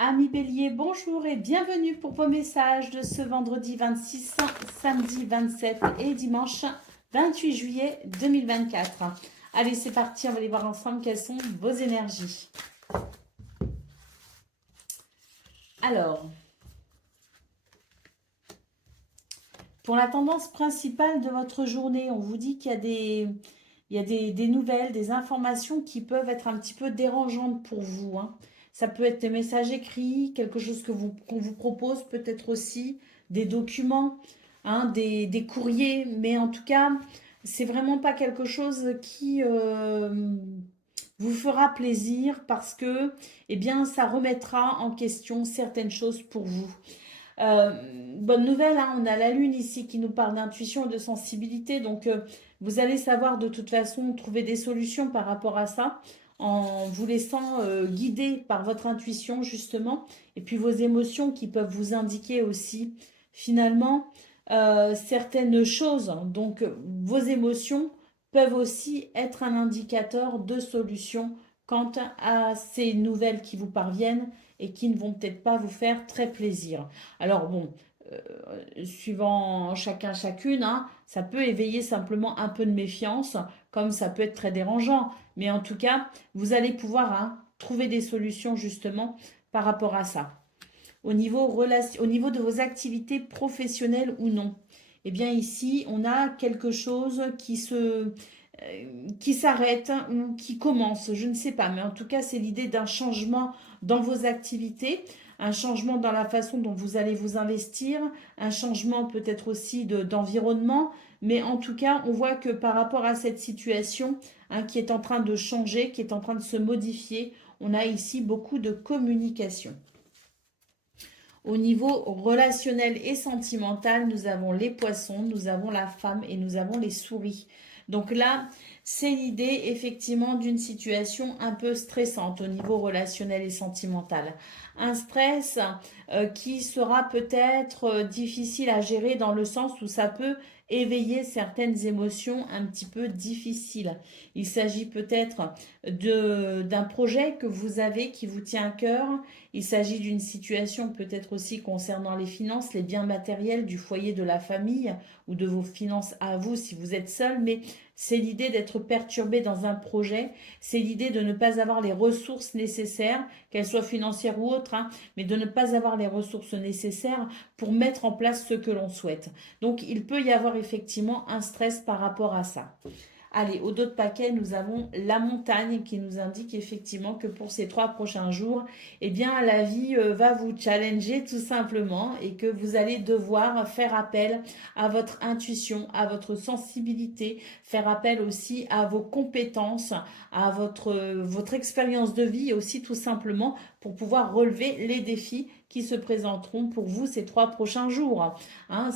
Amis Bélier, bonjour et bienvenue pour vos messages de ce vendredi 26, samedi 27 et dimanche 28 juillet 2024. Allez, c'est parti, on va aller voir ensemble quelles sont vos énergies. Alors, pour la tendance principale de votre journée, on vous dit qu'il y a des nouvelles, des informations qui peuvent être un petit peu dérangeantes pour vous, hein. Ça peut être des messages écrits, quelque chose qu'on vous propose, peut-être aussi des documents, hein, des courriers, mais en tout cas, c'est vraiment pas quelque chose qui vous fera plaisir parce que, eh bien, ça remettra en question certaines choses pour vous. Euh, Bonne nouvelle, hein, on a la lune ici qui nous parle d'intuition et de sensibilité, donc vous allez savoir de toute façon trouver des solutions par rapport à ça en vous laissant guider par votre intuition justement et puis vos émotions qui peuvent vous indiquer aussi finalement certaines choses. Donc vos émotions peuvent aussi être un indicateur de solution quant à ces nouvelles qui vous parviennent et qui ne vont peut-être pas vous faire très plaisir. Alors bon, suivant chacun chacune, hein, ça peut éveiller simplement un peu de méfiance, comme ça peut être très dérangeant. Mais en tout cas, vous allez pouvoir trouver des solutions justement par rapport à ça. Au niveau de vos activités professionnelles ou non, eh bien ici, on a quelque chose qui s'arrête ou qui commence, je ne sais pas, mais en tout cas, c'est l'idée d'un changement dans vos activités, un changement dans la façon dont vous allez vous investir, un changement peut-être aussi d'environnement, mais en tout cas, on voit que par rapport à cette situation qui est en train de changer, qui est en train de se modifier, on a ici beaucoup de communication. Au niveau relationnel et sentimental, nous avons les poissons, nous avons la femme et nous avons les souris. Donc là, c'est l'idée effectivement d'une situation un peu stressante au niveau relationnel et sentimental. Un stress qui sera peut-être difficile à gérer dans le sens où ça peut éveiller certaines émotions un petit peu difficiles. Il s'agit peut-être d'un projet que vous avez qui vous tient à cœur. Il s'agit d'une situation peut-être aussi concernant les finances, les biens matériels du foyer de la famille ou de vos finances à vous si vous êtes seul, mais c'est l'idée d'être perturbé dans un projet, c'est l'idée de ne pas avoir les ressources nécessaires, qu'elles soient financières ou autres, hein, mais de ne pas avoir les ressources nécessaires pour mettre en place ce que l'on souhaite. Donc il peut y avoir effectivement un stress par rapport à ça. Allez, au dos de paquet, nous avons la montagne qui nous indique effectivement que pour ces 3 prochains jours, eh bien, la vie va vous challenger tout simplement et que vous allez devoir faire appel à votre intuition, à votre sensibilité, faire appel aussi à vos compétences, à votre expérience de vie aussi tout simplement pour pouvoir relever les défis qui se présenteront pour vous ces 3 prochains jours. Hein,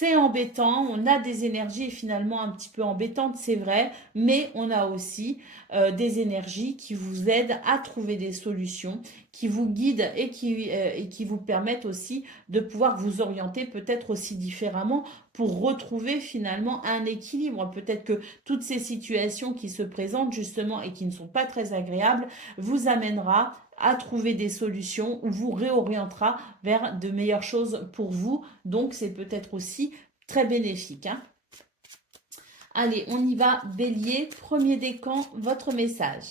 c'est embêtant, on a des énergies finalement un petit peu embêtantes, c'est vrai, mais on a aussi des énergies qui vous aident à trouver des solutions, qui vous guident et qui vous permettent aussi de pouvoir vous orienter peut-être aussi différemment pour retrouver finalement un équilibre. Peut-être que toutes ces situations qui se présentent justement et qui ne sont pas très agréables vous amènera à trouver des solutions ou vous réorientera vers de meilleures choses pour vous. Donc c'est peut-être aussi très bénéfique, hein. Allez, on y va, Bélier. Premier décan, votre message.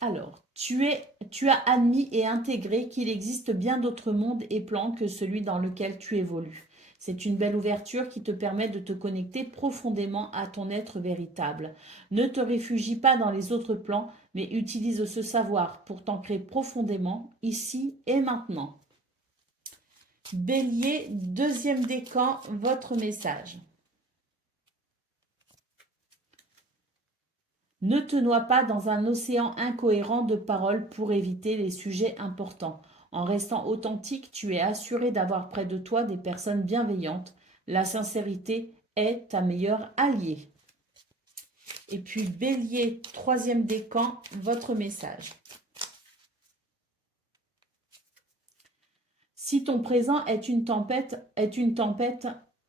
Alors, tu as admis et intégré qu'il existe bien d'autres mondes et plans que celui dans lequel tu évolues. C'est une belle ouverture qui te permet de te connecter profondément à ton être véritable. Ne te réfugie pas dans les autres plans, mais utilise ce savoir pour t'ancrer profondément, ici et maintenant. Bélier, deuxième décan, votre message. Ne te noie pas dans un océan incohérent de paroles pour éviter les sujets importants. En restant authentique, tu es assuré d'avoir près de toi des personnes bienveillantes. La sincérité est ta meilleure alliée. Et puis Bélier, troisième décan, votre message. Si ton présent est une tempête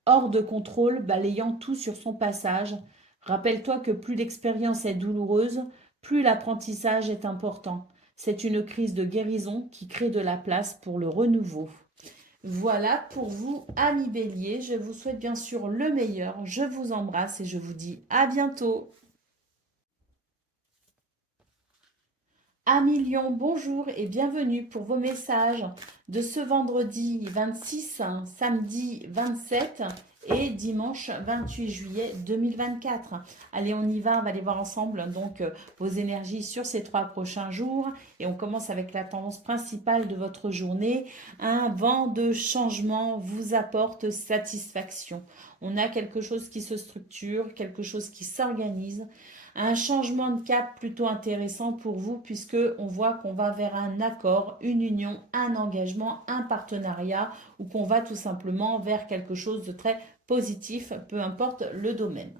hors de contrôle, balayant tout sur son passage, rappelle-toi que plus l'expérience est douloureuse, plus l'apprentissage est important. C'est une crise de guérison qui crée de la place pour le renouveau. Voilà pour vous, amis Bélier. Je vous souhaite bien sûr le meilleur. Je vous embrasse et je vous dis à bientôt. Amis Lion, bonjour et bienvenue pour vos messages de ce vendredi 26, samedi 27 et dimanche 28 juillet 2024. Allez, on y va, on va aller voir ensemble donc vos énergies sur ces 3 prochains jours. Et on commence avec la tendance principale de votre journée. Un vent de changement vous apporte satisfaction. On a quelque chose qui se structure, quelque chose qui s'organise. Un changement de cap plutôt intéressant pour vous puisque on voit qu'on va vers un accord, une union, un engagement, un partenariat ou qu'on va tout simplement vers quelque chose de très positif, peu importe le domaine.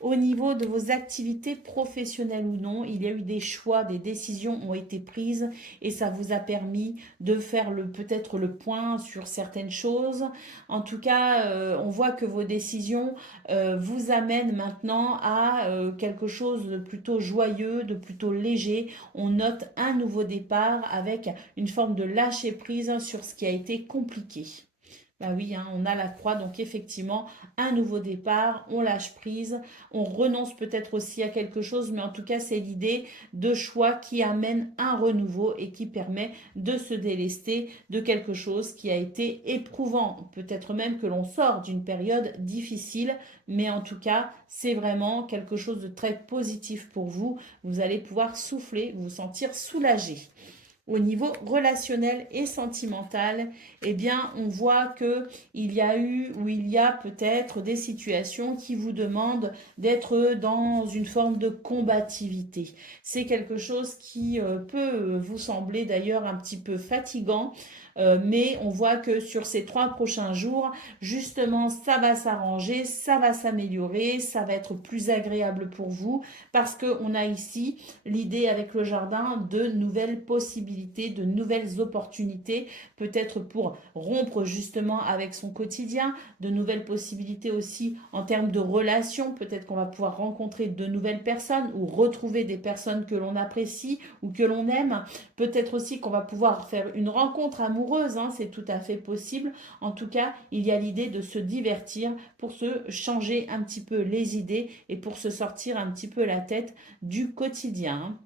Au niveau de vos activités professionnelles ou non, il y a eu des choix, des décisions ont été prises et ça vous a permis de faire peut-être le point sur certaines choses. En tout cas, on voit que vos décisions vous amènent maintenant à quelque chose de plutôt joyeux, de plutôt léger. On note un nouveau départ avec une forme de lâcher prise sur ce qui a été compliqué. Bah oui, hein, on a la croix, donc effectivement, un nouveau départ, on lâche prise, on renonce peut-être aussi à quelque chose, mais en tout cas, c'est l'idée de choix qui amène un renouveau et qui permet de se délester de quelque chose qui a été éprouvant. Peut-être même que l'on sort d'une période difficile, mais en tout cas, c'est vraiment quelque chose de très positif pour vous. Vous allez pouvoir souffler, vous sentir soulagé. Au niveau relationnel et sentimental, eh bien, on voit que il y a eu ou il y a peut-être des situations qui vous demandent d'être dans une forme de combativité. C'est quelque chose qui peut vous sembler d'ailleurs un petit peu fatigant, mais on voit que sur ces 3 prochains jours, justement, ça va s'arranger, ça va s'améliorer, ça va être plus agréable pour vous parce qu'on a ici l'idée avec le jardin de nouvelles possibilités, de nouvelles opportunités, peut-être pour rompre justement avec son quotidien, de nouvelles possibilités aussi en termes de relations, peut-être qu'on va pouvoir rencontrer de nouvelles personnes ou retrouver des personnes que l'on apprécie ou que l'on aime, peut-être aussi qu'on va pouvoir faire une rencontre amoureuse, hein, c'est tout à fait possible. En tout cas, il y a l'idée de se divertir pour se changer un petit peu les idées et pour se sortir un petit peu la tête du quotidien.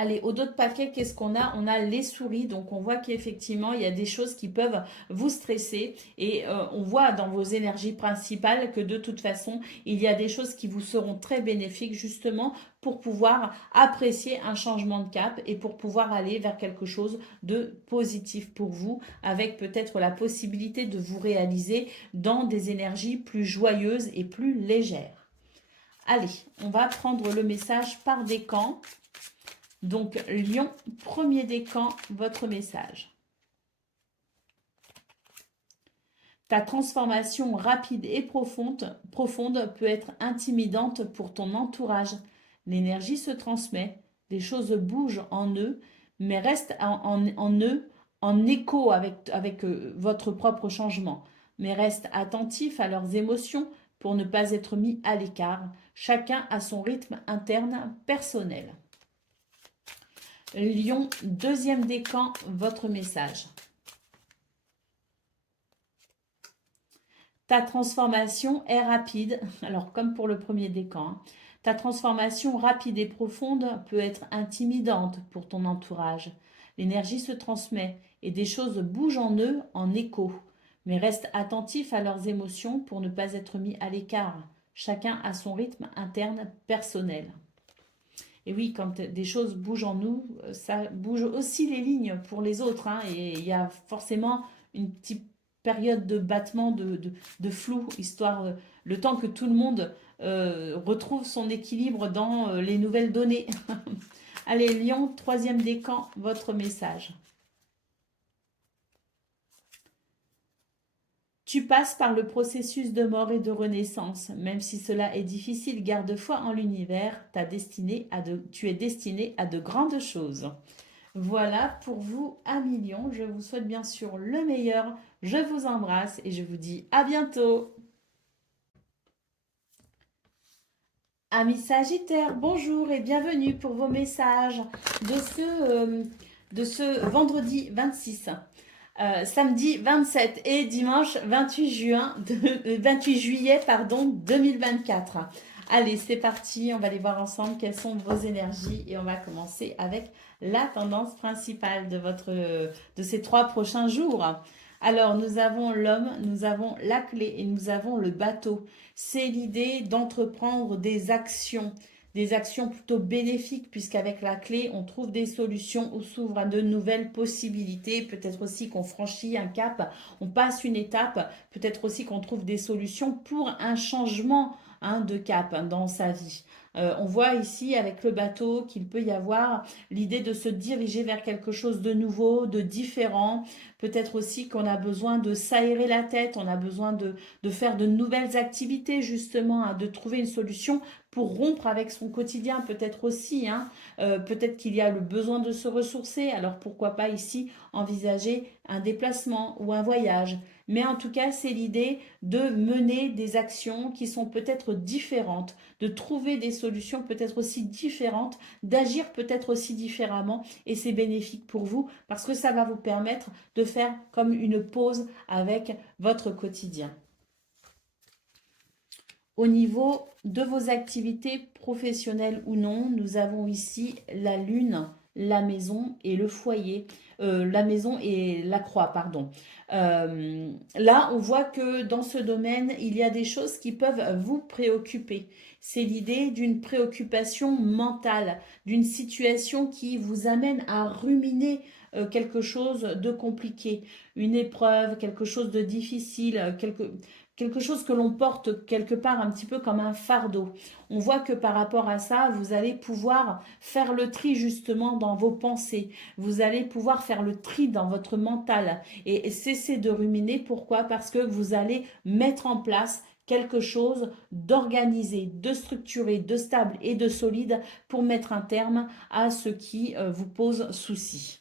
Allez, au dos de paquet, qu'est-ce qu'on a? On a les souris, donc on voit qu'effectivement, il y a des choses qui peuvent vous stresser et on voit dans vos énergies principales que de toute façon, il y a des choses qui vous seront très bénéfiques justement pour pouvoir apprécier un changement de cap et pour pouvoir aller vers quelque chose de positif pour vous avec peut-être la possibilité de vous réaliser dans des énergies plus joyeuses et plus légères. Allez, on va prendre le message par décan. Donc, Lion, premier décan, votre message. Ta transformation rapide et profonde peut être intimidante pour ton entourage. L'énergie se transmet, les choses bougent en eux, mais restent en eux en écho avec votre propre changement. Mais reste attentif à leurs émotions pour ne pas être mis à l'écart. Chacun a son rythme interne personnel. Lion, deuxième décan, votre message. Ta transformation est rapide, alors comme pour le premier décan, hein, ta transformation rapide et profonde peut être intimidante pour ton entourage. L'énergie se transmet et des choses bougent en eux en écho, mais reste attentif à leurs émotions pour ne pas être mis à l'écart. Chacun a son rythme interne personnel. Et oui, quand des choses bougent en nous, ça bouge aussi les lignes pour les autres, hein, et il y a forcément une petite période de battement, de flou, histoire, le temps que tout le monde retrouve son équilibre dans les nouvelles données. Allez, Lion, troisième décan, votre message. Tu passes par le processus de mort et de renaissance. Même si cela est difficile, garde foi en l'univers. Tu es destiné à de grandes choses. Voilà pour vous, amis Lion. Je vous souhaite bien sûr le meilleur. Je vous embrasse et je vous dis à bientôt. Amis Sagittaires, bonjour et bienvenue pour vos messages de ce vendredi 26, samedi 27 et dimanche 28 juillet pardon, 2024. Allez, c'est parti, on va aller voir ensemble quelles sont vos énergies et on va commencer avec la tendance principale de ces 3 prochains jours. Alors, nous avons l'homme, nous avons la clé et nous avons le bateau. C'est l'idée d'entreprendre des actions plutôt bénéfiques, puisqu'avec la clé, on trouve des solutions ou s'ouvre à de nouvelles possibilités. Peut-être aussi qu'on franchit un cap, on passe une étape, peut-être aussi qu'on trouve des solutions pour un changement de cap dans sa vie. On voit ici avec le bateau qu'il peut y avoir l'idée de se diriger vers quelque chose de nouveau, de différent. Peut-être aussi qu'on a besoin de s'aérer la tête, on a besoin de faire de nouvelles activités justement, de trouver une solution pour rompre avec son quotidien peut-être aussi. Peut-être qu'il y a le besoin de se ressourcer, alors pourquoi pas ici envisager un déplacement ou un voyage. Mais en tout cas, c'est l'idée de mener des actions qui sont peut-être différentes, de trouver des solutions peut-être aussi différentes, d'agir peut-être aussi différemment. Et c'est bénéfique pour vous parce que ça va vous permettre de faire comme une pause avec votre quotidien. Au niveau de vos activités professionnelles ou non, nous avons ici la lune, la maison et le foyer. La maison et la croix, pardon. Là, on voit que dans ce domaine, il y a des choses qui peuvent vous préoccuper. C'est l'idée d'une préoccupation mentale, d'une situation qui vous amène à ruminer quelque chose de compliqué, une épreuve, quelque chose de difficile, quelque chose que l'on porte quelque part un petit peu comme un fardeau. On voit que par rapport à ça, vous allez pouvoir faire le tri justement dans vos pensées. Vous allez pouvoir faire le tri dans votre mental et cesser de ruminer. Pourquoi? Parce que vous allez mettre en place quelque chose d'organisé, de structuré, de stable et de solide pour mettre un terme à ce qui vous pose souci.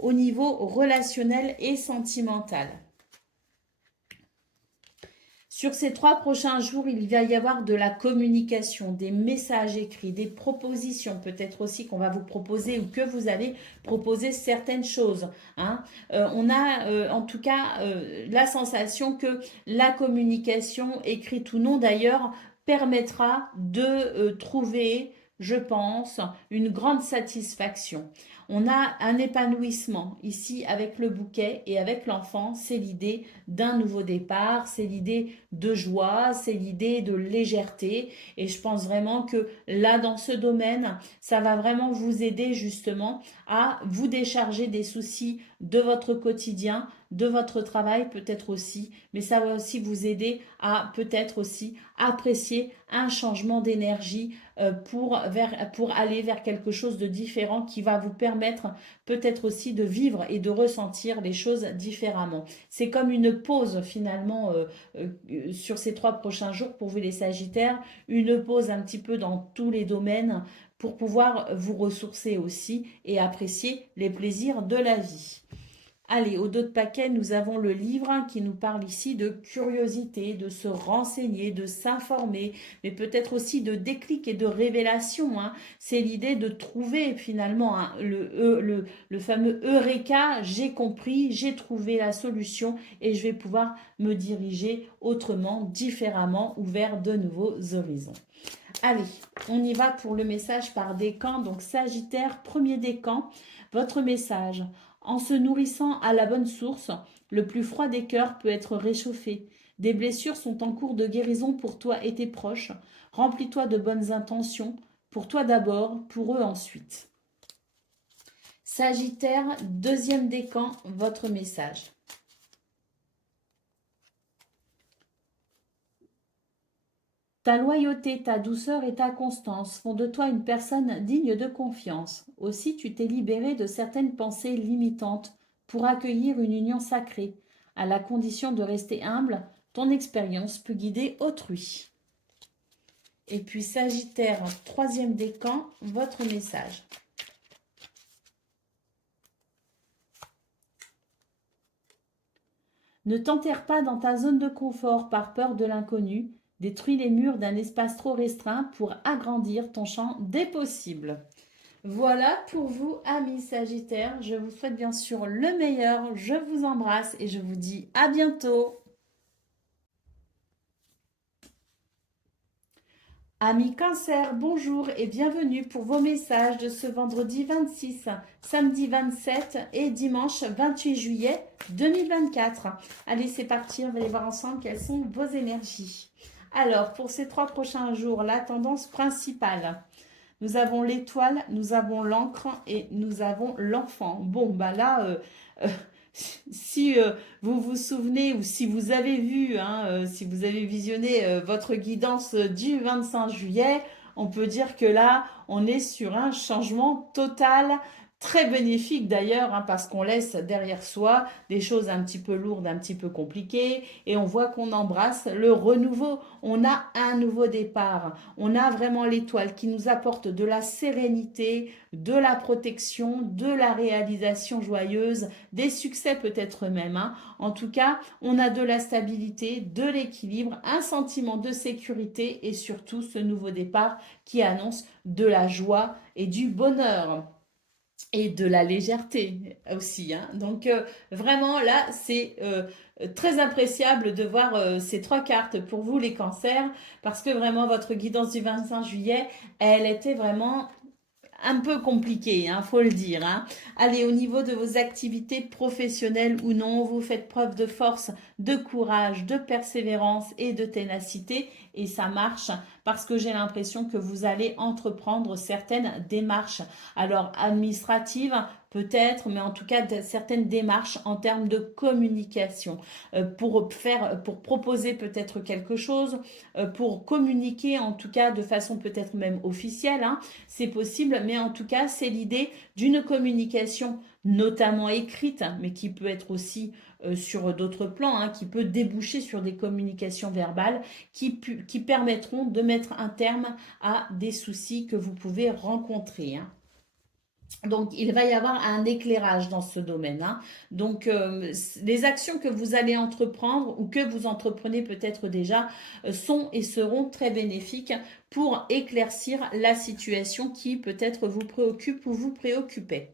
Au niveau relationnel et sentimental. Sur ces 3 prochains jours, il va y avoir de la communication, des messages écrits, des propositions, peut-être aussi qu'on va vous proposer ou que vous allez proposer certaines choses. On a en tout cas la sensation que la communication, écrite ou non d'ailleurs, permettra de trouver, je pense, une grande satisfaction. On a un épanouissement ici avec le bouquet et avec l'enfant, c'est l'idée d'un nouveau départ, c'est l'idée de joie, c'est l'idée de légèreté. Et je pense vraiment que là, dans ce domaine, ça va vraiment vous aider justement à vous décharger des soucis de votre quotidien, de votre travail peut-être aussi, mais ça va aussi vous aider à peut-être aussi apprécier un changement d'énergie pour aller vers quelque chose de différent qui va vous permettre peut-être aussi de vivre et de ressentir les choses différemment. C'est comme une pause finalement sur ces 3 prochains jours pour vous les Sagittaires, une pause un petit peu dans tous les domaines pour pouvoir vous ressourcer aussi et apprécier les plaisirs de la vie. Allez, au dos de paquet, nous avons le livre qui nous parle ici de curiosité, de se renseigner, de s'informer, mais peut-être aussi de déclic et de révélation. C'est l'idée de trouver finalement le fameux Eureka, j'ai compris, j'ai trouvé la solution et je vais pouvoir me diriger autrement, différemment ou vers de nouveaux horizons. Allez, on y va pour le message par décan. Donc Sagittaire, premier décan, votre message. En se nourrissant à la bonne source, le plus froid des cœurs peut être réchauffé. Des blessures sont en cours de guérison pour toi et tes proches. Remplis-toi de bonnes intentions, pour toi d'abord, pour eux ensuite. Sagittaire, deuxième décan, votre message. Ta loyauté, ta douceur et ta constance font de toi une personne digne de confiance. Aussi tu t'es libéré de certaines pensées limitantes pour accueillir une union sacrée. À la condition de rester humble, ton expérience peut guider autrui. Et puis Sagittaire, troisième décan, votre message. Ne t'enterre pas dans ta zone de confort par peur de l'inconnu. Détruis les murs d'un espace trop restreint pour agrandir ton champ des possibles. Voilà pour vous, amis Sagittaires. Je vous souhaite bien sûr le meilleur. Je vous embrasse et je vous dis à bientôt. Amis Cancer, bonjour et bienvenue pour vos messages de ce vendredi 26, samedi 27 et dimanche 28 juillet 2024. Allez, c'est parti, on va aller voir ensemble quelles sont vos énergies. Alors, pour ces 3 prochains jours, la tendance principale. Nous avons l'étoile, nous avons l'encre et nous avons l'enfant. Bon, bah là, euh, si vous vous souvenez ou si vous avez vu, si vous avez visionné votre guidance du 25 juillet, on peut dire que là, on est sur un changement total, très bénéfique d'ailleurs, parce qu'on laisse derrière soi des choses un petit peu lourdes, un petit peu compliquées, et on voit qu'on embrasse le renouveau. On a un nouveau départ. On a vraiment l'étoile qui nous apporte de la sérénité, de la protection, de la réalisation joyeuse, des succès peut-être même. En tout cas, on a de la stabilité, de l'équilibre, un sentiment de sécurité et surtout ce nouveau départ qui annonce de la joie et du bonheur. Et de la légèreté aussi. Donc vraiment là, c'est très appréciable de voir ces 3 cartes pour vous les cancers, parce que vraiment votre guidance du 25 juillet, elle était vraiment un peu compliqué, faut le dire. Allez, au niveau de vos activités professionnelles ou non, vous faites preuve de force, de courage, de persévérance et de ténacité. Et ça marche parce que j'ai l'impression que vous allez entreprendre certaines démarches. Alors, administratives, peut-être, mais en tout cas certaines démarches en termes de communication pour proposer peut-être quelque chose, pour communiquer en tout cas de façon peut-être même officielle. C'est possible, mais en tout cas, c'est l'idée d'une communication notamment écrite, mais qui peut être aussi sur d'autres plans, qui peut déboucher sur des communications verbales qui permettront de mettre un terme à des soucis que vous pouvez rencontrer. Donc, il va y avoir un éclairage dans ce domaine. Donc, les actions que vous allez entreprendre ou que vous entreprenez peut-être déjà sont et seront très bénéfiques pour éclaircir la situation qui peut-être vous préoccupe ou vous préoccupait.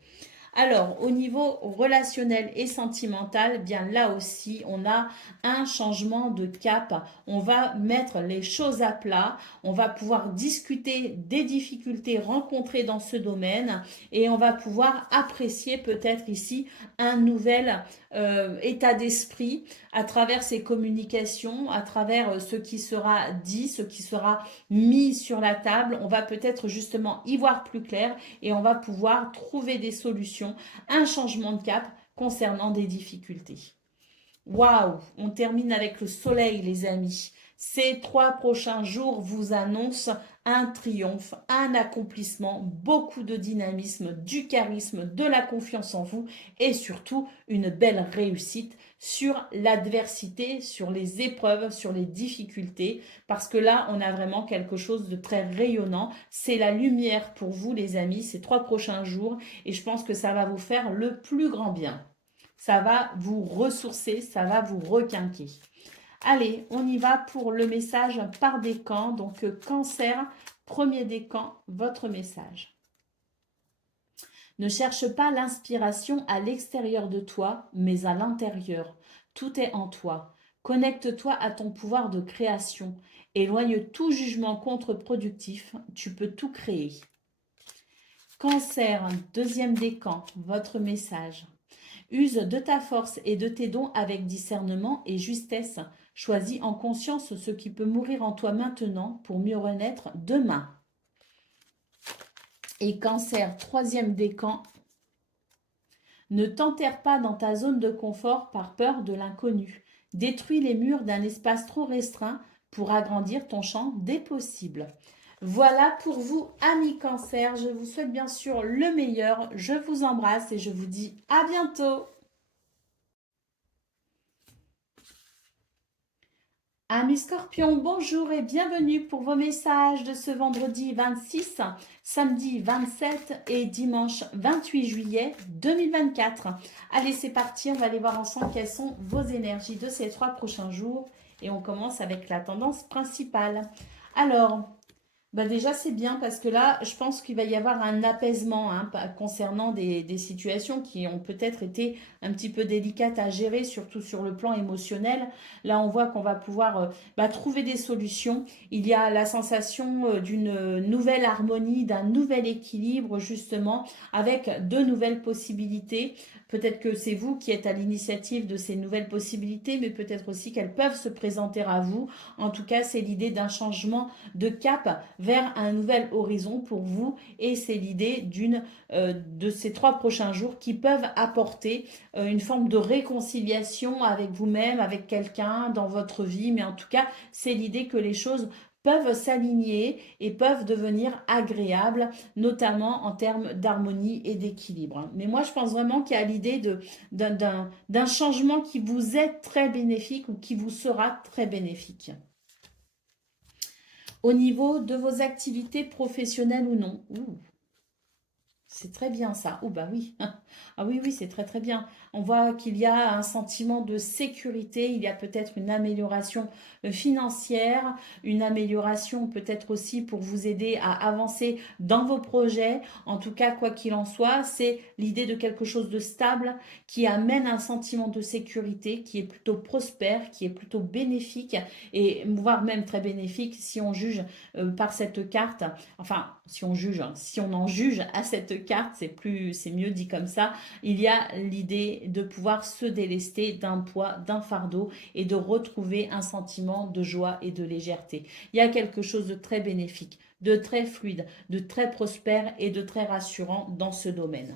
Alors, au niveau relationnel et sentimental, bien là aussi, on a un changement de cap. On va mettre les choses à plat. On va pouvoir discuter des difficultés rencontrées dans ce domaine et on va pouvoir apprécier peut-être ici un nouvel état d'esprit à travers ces communications, à travers ce qui sera dit, ce qui sera mis sur la table. On va peut-être justement y voir plus clair et on va pouvoir trouver des solutions, un changement de cap concernant des difficultés. Waouh, on termine avec le soleil, les amis. Ces 3 prochains jours vous annoncent un triomphe, un accomplissement, beaucoup de dynamisme, du charisme, de la confiance en vous et surtout une belle réussite sur l'adversité, sur les épreuves, sur les difficultés, parce que là, on a vraiment quelque chose de très rayonnant. C'est la lumière pour vous, les amis, ces 3 prochains jours, et je pense que ça va vous faire le plus grand bien. Ça va vous ressourcer, ça va vous requinquer. Allez, on y va pour le message par décan. Donc, Cancer, premier décan, votre message. Ne cherche pas l'inspiration à l'extérieur de toi, mais à l'intérieur. Tout est en toi. Connecte-toi à ton pouvoir de création. Éloigne tout jugement contre-productif. Tu peux tout créer. Cancer, deuxième décan, votre message. Use de ta force et de tes dons avec discernement et justesse. Choisis en conscience ce qui peut mourir en toi maintenant pour mieux renaître demain. Et Cancer, troisième décan. Ne t'enterre pas dans ta zone de confort par peur de l'inconnu. Détruis les murs d'un espace trop restreint pour agrandir ton champ des possibles. Voilà pour vous, amis Cancer. Je vous souhaite bien sûr le meilleur. Je vous embrasse et je vous dis à bientôt. Amis Scorpions, bonjour et bienvenue pour vos messages de ce vendredi 26, samedi 27 et dimanche 28 juillet 2024. Allez, c'est parti, on va aller voir ensemble quelles sont vos énergies de ces 3 prochains jours Et on commence avec la tendance principale. Alors, bah déjà, c'est bien parce que là, je pense qu'il va y avoir un apaisement hein, concernant des situations qui ont peut-être été un petit peu délicates à gérer, surtout sur le plan émotionnel. Là, on voit qu'on va pouvoir trouver des solutions. Il y a la sensation d'une nouvelle harmonie, d'un nouvel équilibre, justement, avec de nouvelles possibilités. Peut-être que c'est vous qui êtes à l'initiative de ces nouvelles possibilités, mais peut-être aussi qu'elles peuvent se présenter à vous. En tout cas, c'est l'idée d'un changement de cap vers un nouvel horizon pour vous et c'est l'idée de ces 3 prochains jours qui peuvent apporter une forme de réconciliation avec vous-même, avec quelqu'un dans votre vie, mais en tout cas, c'est l'idée que les choses peuvent s'aligner et peuvent devenir agréables, notamment en termes d'harmonie et d'équilibre. Mais moi, je pense vraiment qu'il y a l'idée d'un changement qui vous est très bénéfique ou qui vous sera très bénéfique. Au niveau de vos activités professionnelles ou non. Ouh, c'est très bien ça. Oh bah oui. Ah oui, oui, c'est très très bien. On voit qu'il y a un sentiment de sécurité, il y a peut-être une amélioration financière, une amélioration peut-être aussi pour vous aider à avancer dans vos projets. En tout cas, quoi qu'il en soit, c'est l'idée de quelque chose de stable qui amène un sentiment de sécurité, qui est plutôt prospère, qui est plutôt bénéfique et voire même très bénéfique si on juge par cette carte. Enfin, si on juge, hein, si on en juge à cette carte, c'est mieux dit comme ça. Il y a l'idée de pouvoir se délester d'un poids, d'un fardeau et de retrouver un sentiment de joie et de légèreté. Il y a quelque chose de très bénéfique, de très fluide, de très prospère et de très rassurant dans ce domaine.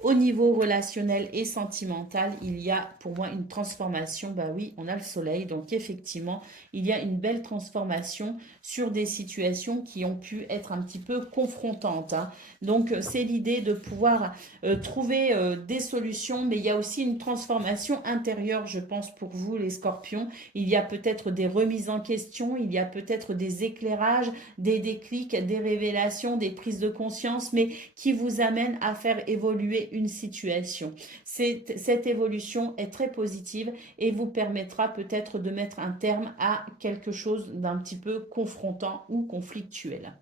Au niveau relationnel et sentimental, il y a pour moi une transformation. Bah oui, on a le soleil, donc effectivement, il y a une belle transformation sur des situations qui ont pu être un petit peu confrontantes, hein. Donc c'est l'idée de pouvoir trouver des solutions, mais il y a aussi une transformation intérieure, je pense, pour vous, les scorpions. Il y a peut-être des remises en question, il y a peut-être des éclairages, des déclics, des révélations, des prises de conscience, mais qui vous amènent à faire évoluer une situation. Cette évolution est très positive et vous permettra peut-être de mettre un terme à quelque chose d'un petit peu confrontant ou conflictuel.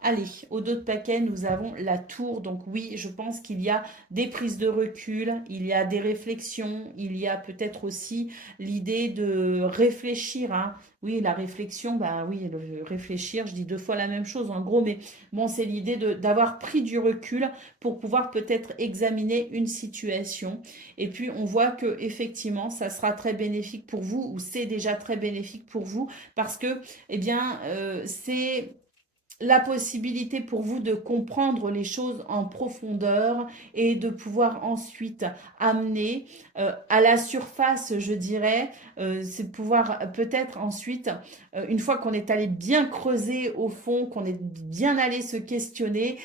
Allez, au dos de paquet, nous avons la tour. Donc oui, je pense qu'il y a des prises de recul, il y a des réflexions, il y a peut-être aussi l'idée de réfléchir, hein. Oui, la réflexion, bah oui, réfléchir, je dis 2 fois la même chose en gros, mais bon, c'est l'idée d'avoir pris du recul pour pouvoir peut-être examiner une situation. Et puis, on voit que effectivement, ça sera très bénéfique pour vous, ou c'est déjà très bénéfique pour vous, parce que, eh bien, c'est la possibilité pour vous de comprendre les choses en profondeur et de pouvoir ensuite amener à la surface, je dirais, c'est de pouvoir peut-être ensuite, une fois qu'on est allé bien creuser au fond, qu'on est bien allé se questionner,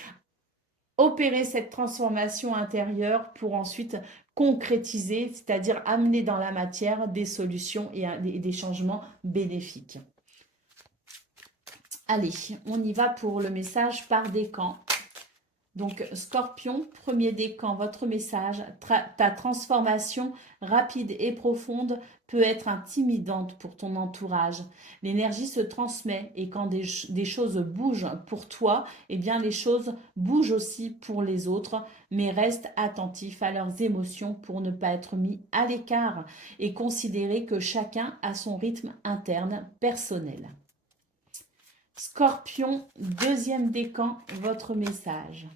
opérer cette transformation intérieure pour ensuite concrétiser, c'est-à-dire amener dans la matière des solutions et des changements bénéfiques. Allez, on y va pour le message par décan. Donc, Scorpion, premier décan, votre message, ta transformation rapide et profonde peut être intimidante pour ton entourage. L'énergie se transmet et quand des choses bougent pour toi, eh bien les choses bougent aussi pour les autres, mais reste attentif à leurs émotions pour ne pas être mis à l'écart et considérer que chacun a son rythme interne personnel. Scorpion, deuxième décan, votre message.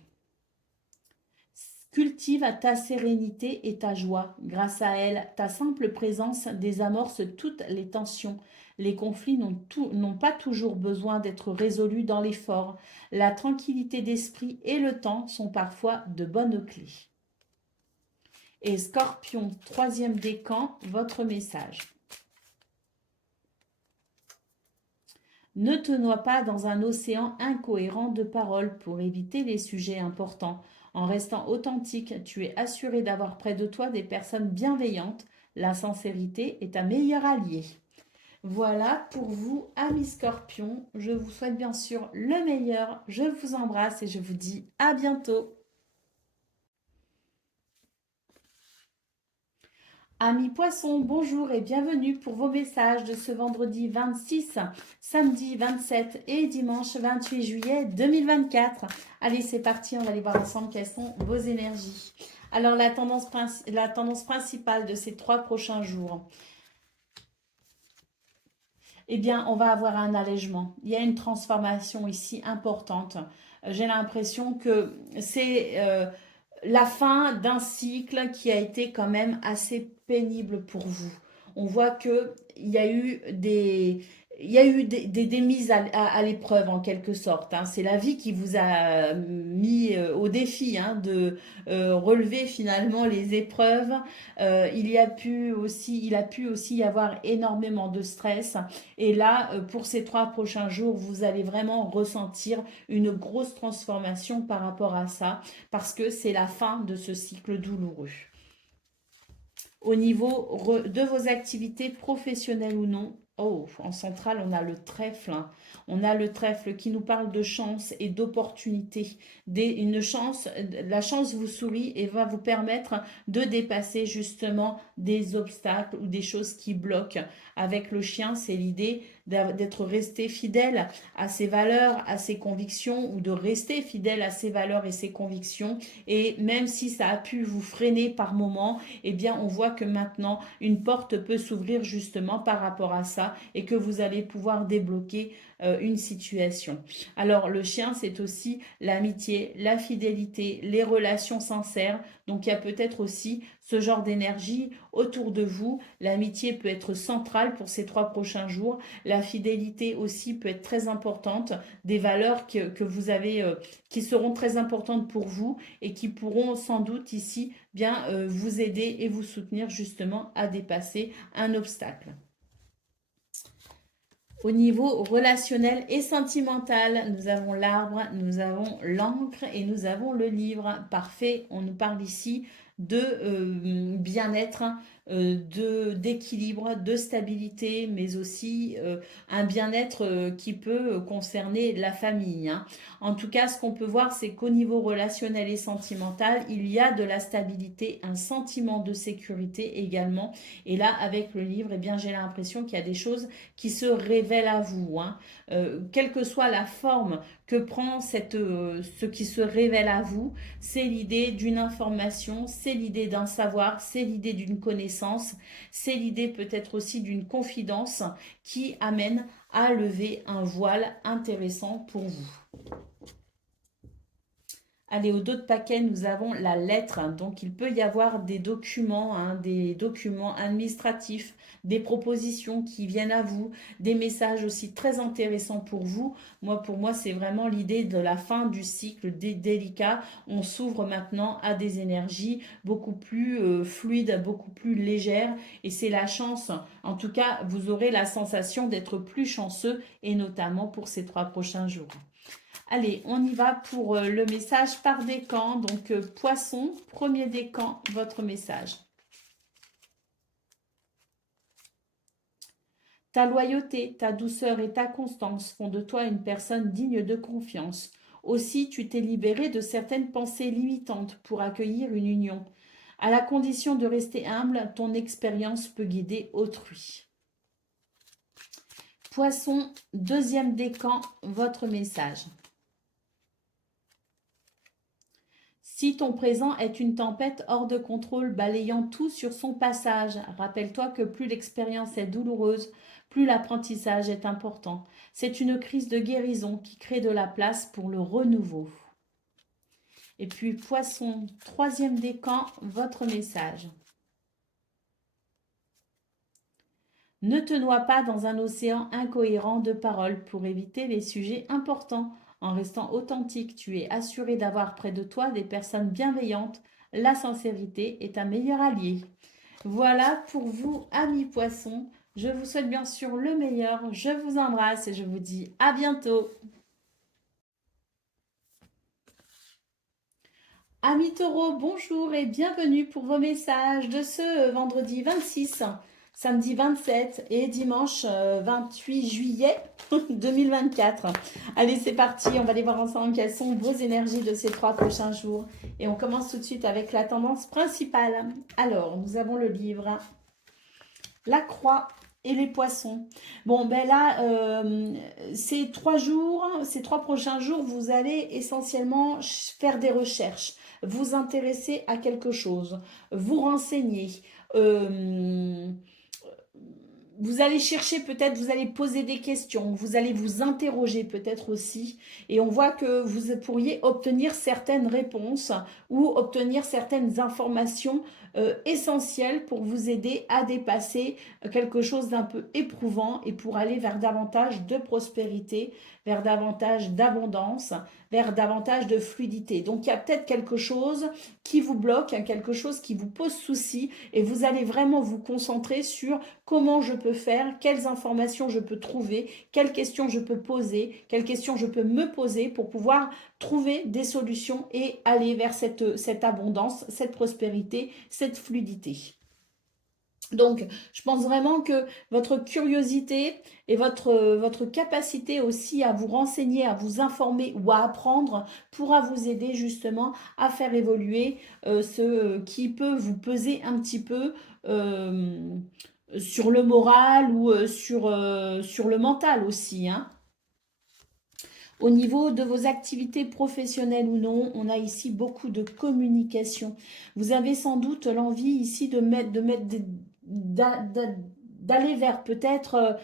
Cultive ta sérénité et ta joie. Grâce à elle, ta simple présence désamorce toutes les tensions. Les conflits n'ont pas toujours besoin d'être résolus dans l'effort. La tranquillité d'esprit et le temps sont parfois de bonnes clés. Et Scorpion, troisième décan, votre message. Ne te noie pas dans un océan incohérent de paroles pour éviter les sujets importants. En restant authentique, tu es assuré d'avoir près de toi des personnes bienveillantes. La sincérité est ta meilleure alliée. Voilà pour vous, amis Scorpions. Je vous souhaite bien sûr le meilleur. Je vous embrasse et je vous dis à bientôt. Amis poissons, bonjour et bienvenue pour vos messages de ce vendredi 26, samedi 27 et dimanche 28 juillet 2024. Allez, c'est parti, on va aller voir ensemble quelles sont vos énergies. Alors, la tendance principale de ces 3 prochains jours, eh bien, on va avoir un allègement. Il y a une transformation ici importante. J'ai l'impression que c'est la fin d'un cycle qui a été quand même assez pénible pour vous. On voit que il y a eu des mises à l'épreuve en quelque sorte, hein. C'est la vie qui vous a mis au défi, hein, de relever finalement les épreuves. Il a pu aussi y avoir énormément de stress. Et là, pour ces 3 prochains jours, vous allez vraiment ressentir une grosse transformation par rapport à ça, parce que c'est la fin de ce cycle douloureux. Au niveau de vos activités professionnelles ou non, oh, en centrale, on a le trèfle, hein. On a le trèfle qui nous parle de chance et d'opportunité. Une chance, la chance vous sourit et va vous permettre de dépasser justement des obstacles ou des choses qui bloquent. Avec le chien, c'est l'idée d'être resté fidèle à ses valeurs, à ses convictions, ou de rester fidèle à ses valeurs et ses convictions. Et même si ça a pu vous freiner par moments, eh bien, on voit que maintenant, une porte peut s'ouvrir justement par rapport à ça et que vous allez pouvoir débloquer une situation. Alors, le chien, c'est aussi l'amitié, la fidélité, les relations sincères. Donc, il y a peut-être aussi ce genre d'énergie autour de vous. L'amitié peut être centrale pour ces 3 prochains jours. La fidélité aussi peut être très importante. Des valeurs que vous avez, qui seront très importantes pour vous et qui pourront sans doute ici bien vous aider et vous soutenir justement à dépasser un obstacle. Au niveau relationnel et sentimental, nous avons l'arbre, nous avons l'encre et nous avons le livre. Parfait, on nous parle ici de bien-être, d'équilibre, de stabilité, mais aussi un bien-être qui peut concerner la famille, hein. En tout cas, ce qu'on peut voir, c'est qu'au niveau relationnel et sentimental, il y a de la stabilité, un sentiment de sécurité également. Et là, avec le livre, eh bien, j'ai l'impression qu'il y a des choses qui se révèle à vous, hein. Quelle que soit la forme que prend ce qui se révèle à vous, c'est l'idée d'une information, c'est l'idée d'un savoir, c'est l'idée d'une connaissance, c'est l'idée peut-être aussi d'une confidence qui amène à lever un voile intéressant pour vous. Allez, au dos de paquet, nous avons la lettre. Donc, il peut y avoir des documents, hein, des documents administratifs, des propositions qui viennent à vous, des messages aussi très intéressants pour vous. Pour moi, c'est vraiment l'idée de la fin du cycle délicat. On s'ouvre maintenant à des énergies beaucoup plus fluides, beaucoup plus légères. Et c'est la chance. En tout cas, vous aurez la sensation d'être plus chanceux, et notamment pour ces 3 prochains jours. Allez, on y va pour le message par décan. Donc, poisson, premier décan, votre message. Ta loyauté, ta douceur et ta constance font de toi une personne digne de confiance. Aussi, tu t'es libéré de certaines pensées limitantes pour accueillir une union. À la condition de rester humble, ton expérience peut guider autrui. Poisson, deuxième décan, votre message. Si ton présent est une tempête hors de contrôle balayant tout sur son passage, rappelle-toi que plus l'expérience est douloureuse, plus l'apprentissage est important. C'est une crise de guérison qui crée de la place pour le renouveau. Et puis Poisson, troisième décan, votre message. Ne te noie pas dans un océan incohérent de paroles pour éviter les sujets importants. En restant authentique, tu es assuré d'avoir près de toi des personnes bienveillantes. La sincérité est un meilleur allié. Voilà pour vous, amis poissons. Je vous souhaite bien sûr le meilleur. Je vous embrasse et je vous dis à bientôt. Amis taureaux, bonjour et bienvenue pour vos messages de ce vendredi 26, samedi 27 et dimanche 28 juillet 2024. Allez, c'est parti. On va aller voir ensemble quelles sont vos énergies de ces 3 prochains jours. Et on commence tout de suite avec la tendance principale. Alors, nous avons le livre La Croix et les Poissons. Bon, ben là, ces 3 jours, ces 3 prochains jours, vous allez essentiellement faire des recherches, vous intéresser à quelque chose, vous renseigner. Euh, vous allez chercher peut-être, vous allez poser des questions, vous allez vous interroger peut-être aussi. Et on voit que vous pourriez obtenir certaines réponses ou obtenir certaines informations essentielles pour vous aider à dépasser quelque chose d'un peu éprouvant et pour aller vers davantage de prospérité, vers davantage d'abondance, vers davantage de fluidité. Donc il y a peut-être quelque chose qui vous bloque, quelque chose qui vous pose souci et vous allez vraiment vous concentrer sur comment je peux faire, quelles informations je peux trouver, quelles questions je peux poser, quelles questions je peux me poser pour pouvoir trouver des solutions et aller vers cette abondance, cette prospérité, cette fluidité. Donc, je pense vraiment que votre curiosité et votre capacité aussi à vous renseigner, à vous informer ou à apprendre pourra vous aider justement à faire évoluer ce qui peut vous peser un petit peu sur le moral ou sur le mental aussi, hein. Au niveau de vos activités professionnelles ou non, on a ici beaucoup de communication. Vous avez sans doute l'envie ici d'aller vers peut-être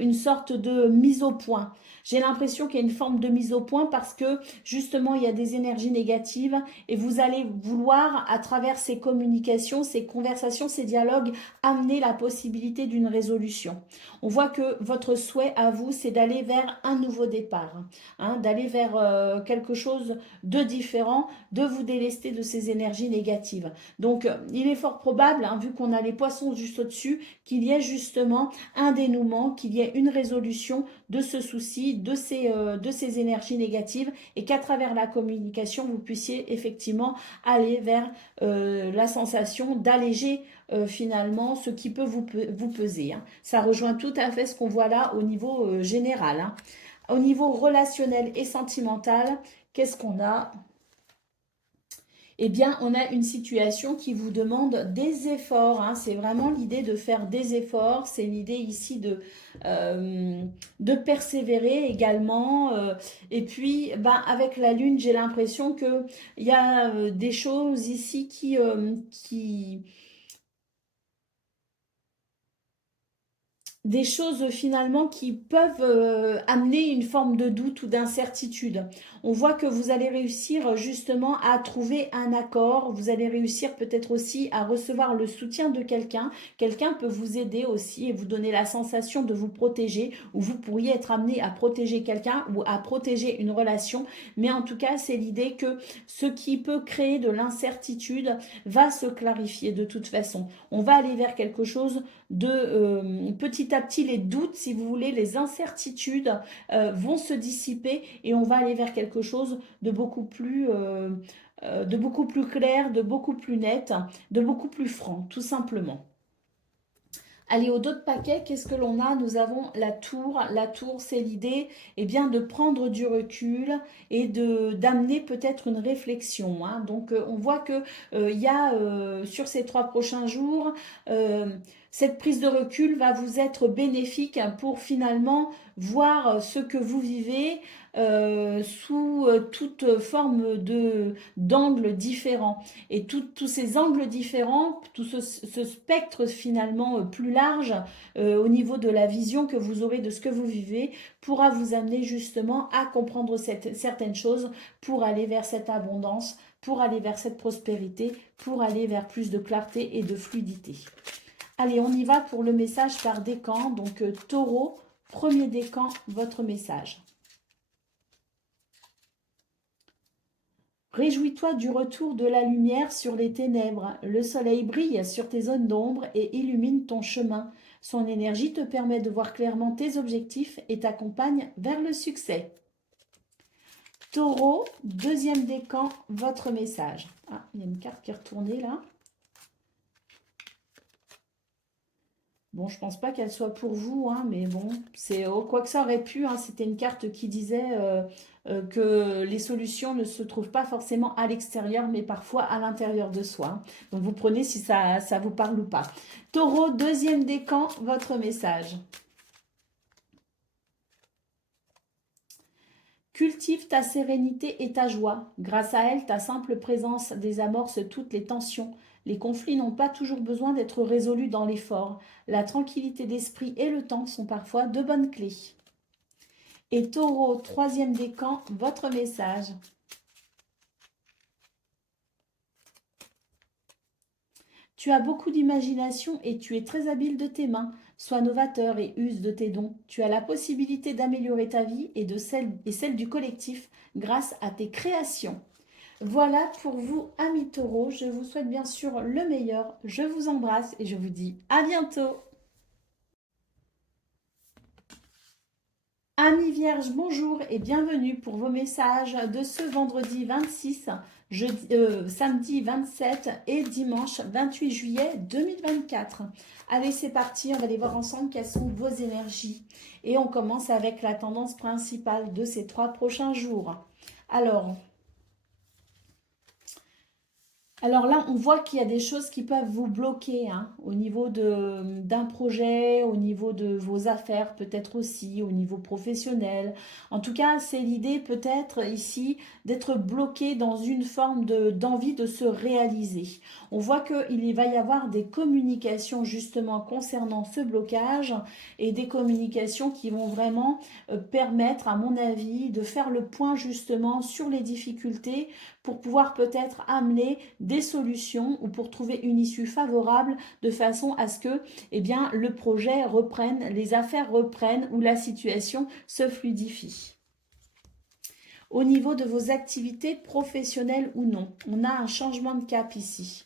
une sorte de mise au point. J'ai l'impression qu'il y a une forme de mise au point parce que justement il y a des énergies négatives et vous allez vouloir à travers ces communications, ces conversations, ces dialogues amener la possibilité d'une résolution. On voit que votre souhait à vous c'est d'aller vers un nouveau départ, hein, d'aller vers quelque chose de différent, de vous délester de ces énergies négatives. Donc il est fort probable, hein, vu qu'on a les poissons juste au-dessus, qu'il y ait justement un dénouement, qu'il y ait une résolution de ce souci, de ces énergies négatives et qu'à travers la communication, vous puissiez effectivement aller vers la sensation d'alléger finalement ce qui peut vous peser, hein. Ça rejoint tout à fait ce qu'on voit là au niveau général, hein. Au niveau relationnel et sentimental, qu'est-ce qu'on a? Eh bien, on a une situation qui vous demande des efforts, hein. C'est vraiment l'idée de faire des efforts. C'est l'idée ici de persévérer également. Et puis, ben, avec la Lune, j'ai l'impression qu'il y a des choses ici qui des choses finalement qui peuvent amener une forme de doute ou d'incertitude. On voit que vous allez réussir justement à trouver un accord, vous allez réussir peut-être aussi à recevoir le soutien de quelqu'un. Quelqu'un peut vous aider aussi et vous donner la sensation de vous protéger ou vous pourriez être amené à protéger quelqu'un ou à protéger une relation. Mais en tout cas, c'est l'idée que ce qui peut créer de l'incertitude va se clarifier de toute façon. On va aller vers quelque chose de petit à petit les doutes, si vous voulez, les incertitudes vont se dissiper et on va aller vers quelque chose de beaucoup plus clair, de beaucoup plus net, de beaucoup plus franc, tout simplement. Allez, au dos de paquet, qu'est-ce que l'on a? Nous avons la tour. La tour, c'est l'idée bien, de prendre du recul et d'amener peut-être une réflexion, hein. Donc, on voit qu'il y a sur ces 3 prochains jours, cette prise de recul va vous être bénéfique pour finalement voir ce que vous vivez sous toute forme d'angles différents. Et tous ces angles différents, tout ce spectre finalement plus large au niveau de la vision que vous aurez de ce que vous vivez pourra vous amener justement à comprendre certaines choses pour aller vers cette abondance, pour aller vers cette prospérité, pour aller vers plus de clarté et de fluidité. Allez, on y va pour le message par décan. Donc, taureau, premier décan, votre message. Réjouis-toi du retour de la lumière sur les ténèbres. Le soleil brille sur tes zones d'ombre et illumine ton chemin. Son énergie te permet de voir clairement tes objectifs et t'accompagne vers le succès. Taureau, deuxième décan, votre message. Ah, il y a une carte qui est retournée là. Bon, je pense pas qu'elle soit pour vous, hein, mais bon, c'est quoi que ça aurait pu, hein, c'était une carte qui disait que les solutions ne se trouvent pas forcément à l'extérieur, mais parfois à l'intérieur de soi, hein. Donc vous prenez si ça vous parle ou pas. Taureau, deuxième décan, votre message. Cultive ta sérénité et ta joie. Grâce à elle, ta simple présence désamorce toutes les tensions. Les conflits n'ont pas toujours besoin d'être résolus dans l'effort. La tranquillité d'esprit et le temps sont parfois de bonnes clés. Et Taureau, troisième décan, votre message. Tu as beaucoup d'imagination et tu es très habile de tes mains. Sois novateur et use de tes dons. Tu as la possibilité d'améliorer ta vie et celle du collectif grâce à tes créations. Voilà pour vous, amis taureaux. Je vous souhaite bien sûr le meilleur. Je vous embrasse et je vous dis à bientôt. Amis vierges, bonjour et bienvenue pour vos messages de ce vendredi 26, samedi 27 et dimanche 28 juillet 2024. Allez, c'est parti, on va aller voir ensemble quelles sont vos énergies. Et on commence avec la tendance principale de ces 3 prochains jours. Alors là, on voit qu'il y a des choses qui peuvent vous bloquer, hein, au niveau d'un projet, au niveau de vos affaires, peut-être aussi, au niveau professionnel. En tout cas, c'est l'idée peut-être ici d'être bloqué dans une forme d'envie de se réaliser. On voit qu'il va y avoir des communications justement concernant ce blocage et des communications qui vont vraiment permettre, à mon avis, de faire le point justement sur les difficultés pour pouvoir peut-être amener des solutions ou pour trouver une issue favorable de façon à ce que le projet reprenne, les affaires reprennent ou la situation se fluidifie. Au niveau de vos activités professionnelles ou non, on a un changement de cap ici.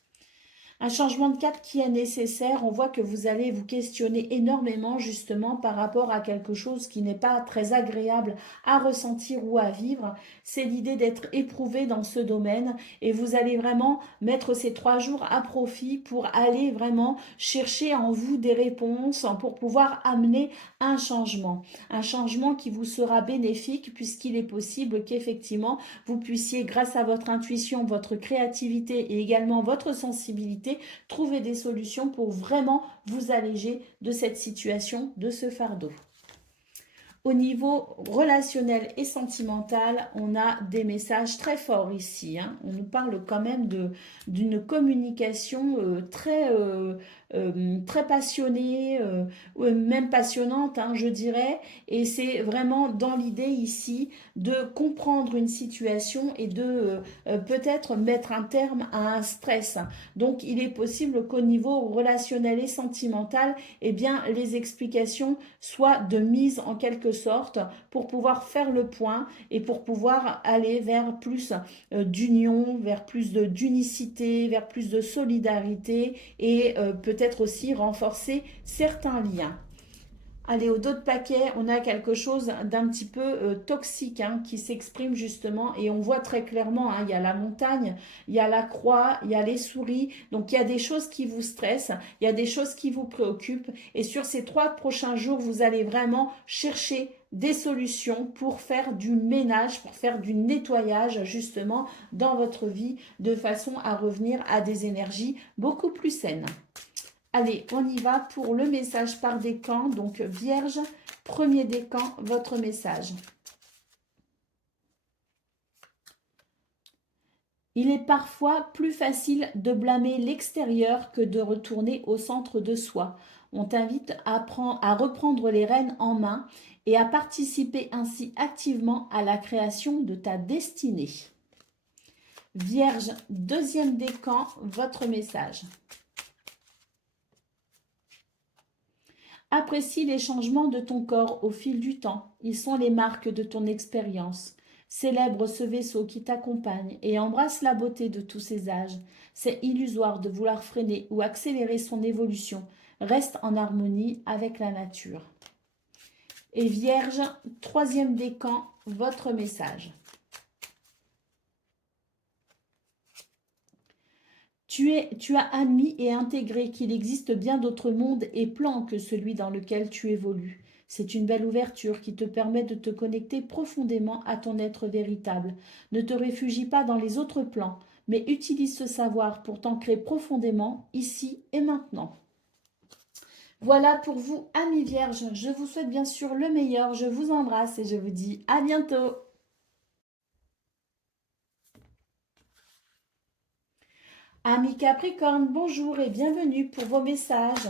Un changement de cap qui est nécessaire. On voit que vous allez vous questionner énormément justement par rapport à quelque chose qui n'est pas très agréable à ressentir ou à vivre. C'est l'idée d'être éprouvé dans ce domaine et vous allez vraiment mettre ces 3 jours à profit pour aller vraiment chercher en vous des réponses pour pouvoir amener un changement. Un changement qui vous sera bénéfique puisqu'il est possible qu'effectivement vous puissiez, grâce à votre intuition, votre créativité et également votre sensibilité, trouver des solutions pour vraiment vous alléger de cette situation, de ce fardeau. Au niveau relationnel et sentimental, on a des messages très forts ici, hein. On nous parle quand même d'une communication très passionnée, même passionnante, hein, je dirais. Et c'est vraiment dans l'idée ici de comprendre une situation et de peut-être mettre un terme à un stress. Donc, il est possible qu'au niveau relationnel et sentimental, eh bien, les explications soient de mise en quelque sorte pour pouvoir faire le point et pour pouvoir aller vers plus d'union, vers plus d'unicité, vers plus de solidarité et peut-être aussi renforcer certains liens. Allez, au dos de paquet, on a quelque chose d'un petit peu toxique, hein, qui s'exprime justement et on voit très clairement, hein, il y a la montagne, il y a la croix, il y a les souris. Donc il y a des choses qui vous stressent, il y a des choses qui vous préoccupent et sur ces 3 prochains jours, vous allez vraiment chercher des solutions pour faire du ménage, pour faire du nettoyage justement dans votre vie de façon à revenir à des énergies beaucoup plus saines. Allez, on y va pour le message par décan. Donc, Vierge, premier décan, votre message. Il est parfois plus facile de blâmer l'extérieur que de retourner au centre de soi. On t'invite à reprendre les rênes en main et à participer ainsi activement à la création de ta destinée. Vierge, deuxième décan, votre message. Apprécie les changements de ton corps au fil du temps. Ils sont les marques de ton expérience. Célèbre ce vaisseau qui t'accompagne et embrasse la beauté de tous ses âges. C'est illusoire de vouloir freiner ou accélérer son évolution. Reste en harmonie avec la nature. Et Vierge, troisième décan, votre message. Tu as admis et intégré qu'il existe bien d'autres mondes et plans que celui dans lequel tu évolues. C'est une belle ouverture qui te permet de te connecter profondément à ton être véritable. Ne te réfugie pas dans les autres plans, mais utilise ce savoir pour t'ancrer profondément ici et maintenant. Voilà pour vous, amis vierges. Je vous souhaite bien sûr le meilleur. Je vous embrasse et je vous dis à bientôt. Amis Capricorne, bonjour et bienvenue pour vos messages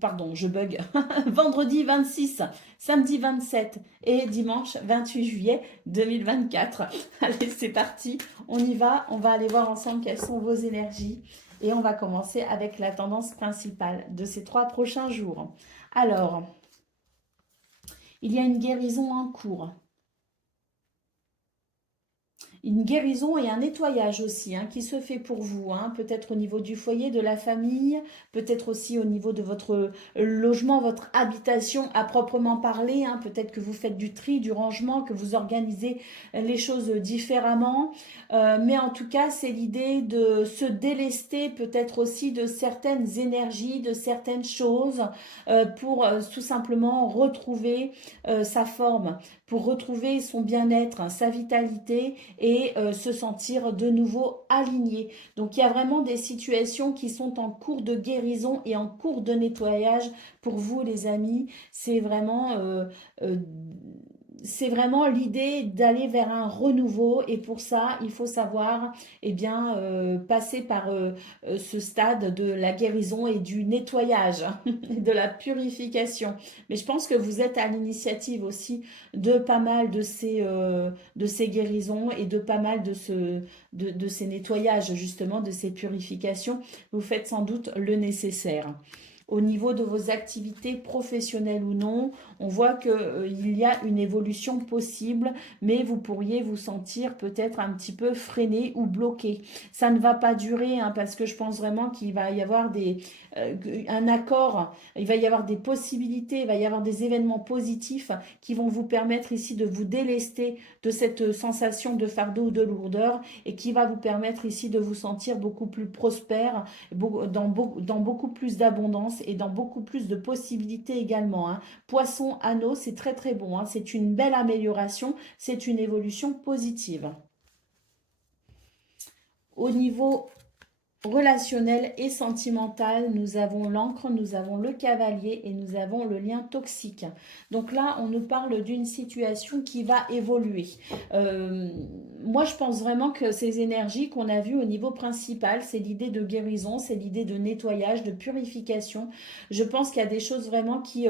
pardon, je bug, vendredi 26, samedi 27 et dimanche 28 juillet 2024. Allez, c'est parti, on y va, on va aller voir ensemble quelles sont vos énergies et on va commencer avec la tendance principale de ces 3 prochains jours. Alors, il y a une guérison en cours. Une guérison et un nettoyage aussi qui se fait pour vous, peut-être au niveau du foyer, de la famille, peut-être aussi au niveau de votre logement, votre habitation à proprement parler, peut-être que vous faites du tri, du rangement, que vous organisez les choses différemment, mais en tout cas c'est l'idée de se délester peut-être aussi de certaines énergies, de certaines choses pour tout simplement retrouver sa forme, pour retrouver son bien-être, sa vitalité et se sentir de nouveau aligné. Donc il y a vraiment des situations qui sont en cours de guérison et en cours de nettoyage pour vous les amis. Euh, c'est vraiment l'idée d'aller vers un renouveau et pour ça, il faut savoir passer par ce stade de la guérison et du nettoyage, et de la purification. Mais je pense que vous êtes à l'initiative aussi de pas mal de ces guérisons et de pas mal de ces nettoyages, justement, de ces purifications. Vous faites sans doute le nécessaire. Au niveau de vos activités professionnelles ou non, on voit qu'il y a une évolution possible, mais vous pourriez vous sentir peut-être un petit peu freiné ou bloqué. Ça ne va pas durer parce que je pense vraiment qu'il va y avoir un accord, il va y avoir des possibilités, il va y avoir des événements positifs qui vont vous permettre ici de vous délester de cette sensation de fardeau ou de lourdeur et qui va vous permettre ici de vous sentir beaucoup plus prospère, dans beaucoup plus d'abondance et dans beaucoup plus de possibilités également. Poisson, anneau, c'est très très bon. C'est une belle amélioration, c'est une évolution positive. Au niveau relationnel et sentimental, nous avons l'encre, nous avons le cavalier et nous avons le lien toxique. Donc là, on nous parle d'une situation qui va évoluer. Moi, je pense vraiment que ces énergies qu'on a vues au niveau principal, c'est l'idée de guérison, c'est l'idée de nettoyage, de purification. Je pense qu'il y a des choses vraiment qui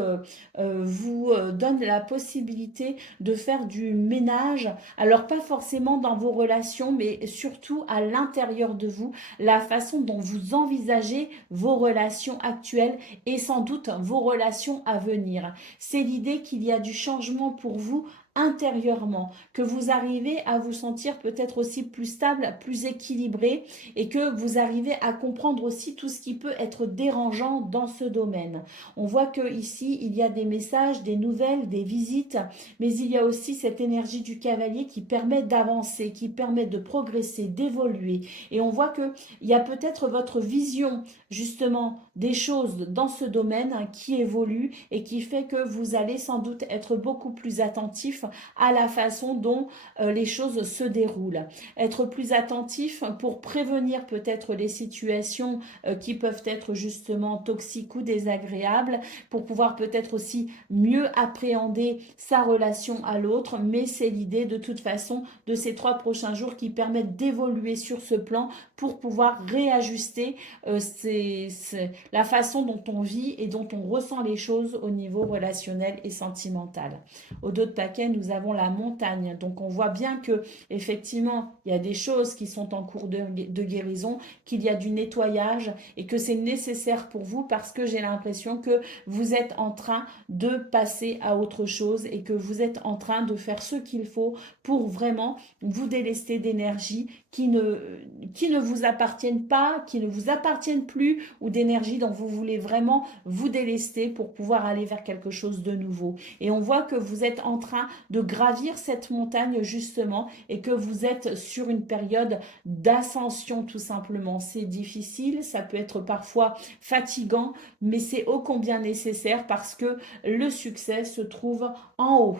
vous donnent la possibilité de faire du ménage. Alors, pas forcément dans vos relations, mais surtout à l'intérieur de vous, la façon dont vous envisagez vos relations actuelles et sans doute vos relations à venir. C'est l'idée qu'il y a du changement pour vous intérieurement, que vous arrivez à vous sentir peut-être aussi plus stable, plus équilibré et que vous arrivez à comprendre aussi tout ce qui peut être dérangeant dans ce domaine. On voit que ici il y a des messages, des nouvelles, des visites, mais il y a aussi cette énergie du cavalier qui permet d'avancer, qui permet de progresser, d'évoluer. Et on voit que il y a peut-être votre vision justement des choses dans ce domaine qui évolue et qui fait que vous allez sans doute être beaucoup plus attentif à la façon dont les choses se déroulent. Être plus attentif pour prévenir peut-être les situations qui peuvent être justement toxiques ou désagréables, pour pouvoir peut-être aussi mieux appréhender sa relation à l'autre, mais c'est l'idée de toute façon de ces 3 prochains jours qui permettent d'évoluer sur ce plan pour pouvoir réajuster la façon dont on vit et dont on ressent les choses au niveau relationnel et sentimental. Au dos de paquet, nous avons la montagne. Donc on voit bien que effectivement, il y a des choses qui sont en cours de guérison, qu'il y a du nettoyage et que c'est nécessaire pour vous parce que j'ai l'impression que vous êtes en train de passer à autre chose et que vous êtes en train de faire ce qu'il faut pour vraiment vous délester d'énergie qui ne vous appartiennent pas, qui ne vous appartiennent plus ou d'énergie dont vous voulez vraiment vous délester pour pouvoir aller vers quelque chose de nouveau. Et on voit que vous êtes en train de gravir cette montagne justement et que vous êtes sur une période d'ascension tout simplement. C'est difficile, ça peut être parfois fatigant, mais c'est ô combien nécessaire parce que le succès se trouve en haut.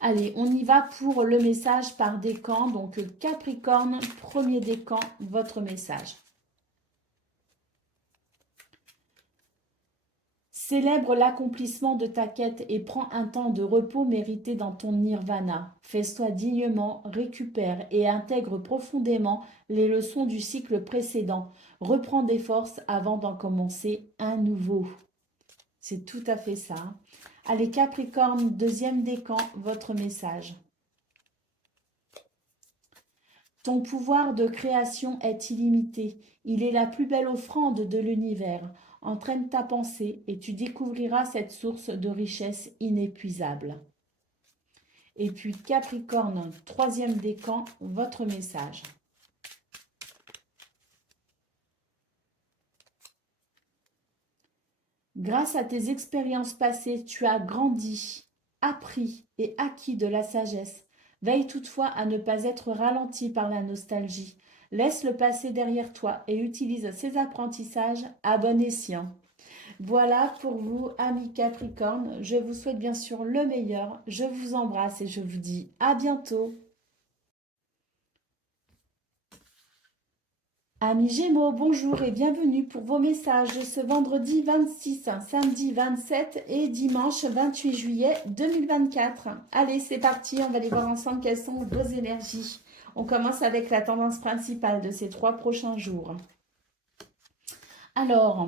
Allez, on y va pour le message par décan. Donc Capricorne, premier décan, votre message. Célèbre l'accomplissement de ta quête et prends un temps de repos mérité dans ton nirvana. Fais-toi dignement, récupère et intègre profondément les leçons du cycle précédent. Reprends des forces avant d'en commencer un nouveau. C'est tout à fait ça. Allez, Capricorne, deuxième décan, votre message. Ton pouvoir de création est illimité. Il est la plus belle offrande de l'univers. Entraîne ta pensée et tu découvriras cette source de richesse inépuisable. Et puis Capricorne, troisième décan, votre message. Grâce à tes expériences passées, tu as grandi, appris et acquis de la sagesse. Veille toutefois à ne pas être ralenti par la nostalgie. Laisse le passé derrière toi et utilise ces apprentissages à bon escient. Voilà pour vous, amis Capricorne. Je vous souhaite bien sûr le meilleur. Je vous embrasse et je vous dis à bientôt. Amis Gémeaux, bonjour et bienvenue pour vos messages ce vendredi 26, samedi 27 et dimanche 28 juillet 2024. Allez, c'est parti, on va aller voir ensemble quelles sont vos énergies. On commence avec la tendance principale de ces 3 prochains jours. Alors,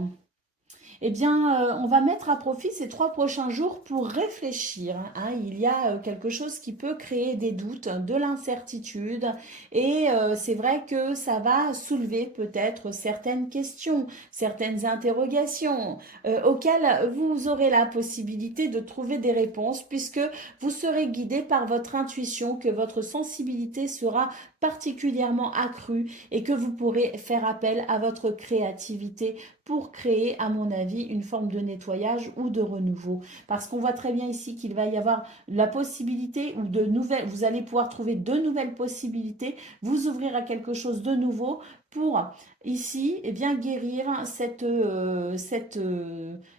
eh bien, on va mettre à profit ces 3 prochains jours pour réfléchir. Hein. Il y a quelque chose qui peut créer des doutes, de l'incertitude et c'est vrai que ça va soulever peut-être certaines questions, certaines interrogations auxquelles vous aurez la possibilité de trouver des réponses puisque vous serez guidé par votre intuition, que votre sensibilité sera particulièrement accrue et que vous pourrez faire appel à votre créativité pour créer, à mon avis, une forme de nettoyage ou de renouveau. Parce qu'on voit très bien ici qu'il va y avoir la possibilité ou de nouvelles, vous allez pouvoir trouver de nouvelles possibilités, vous ouvrir à quelque chose de nouveau pour ici eh bien, guérir cette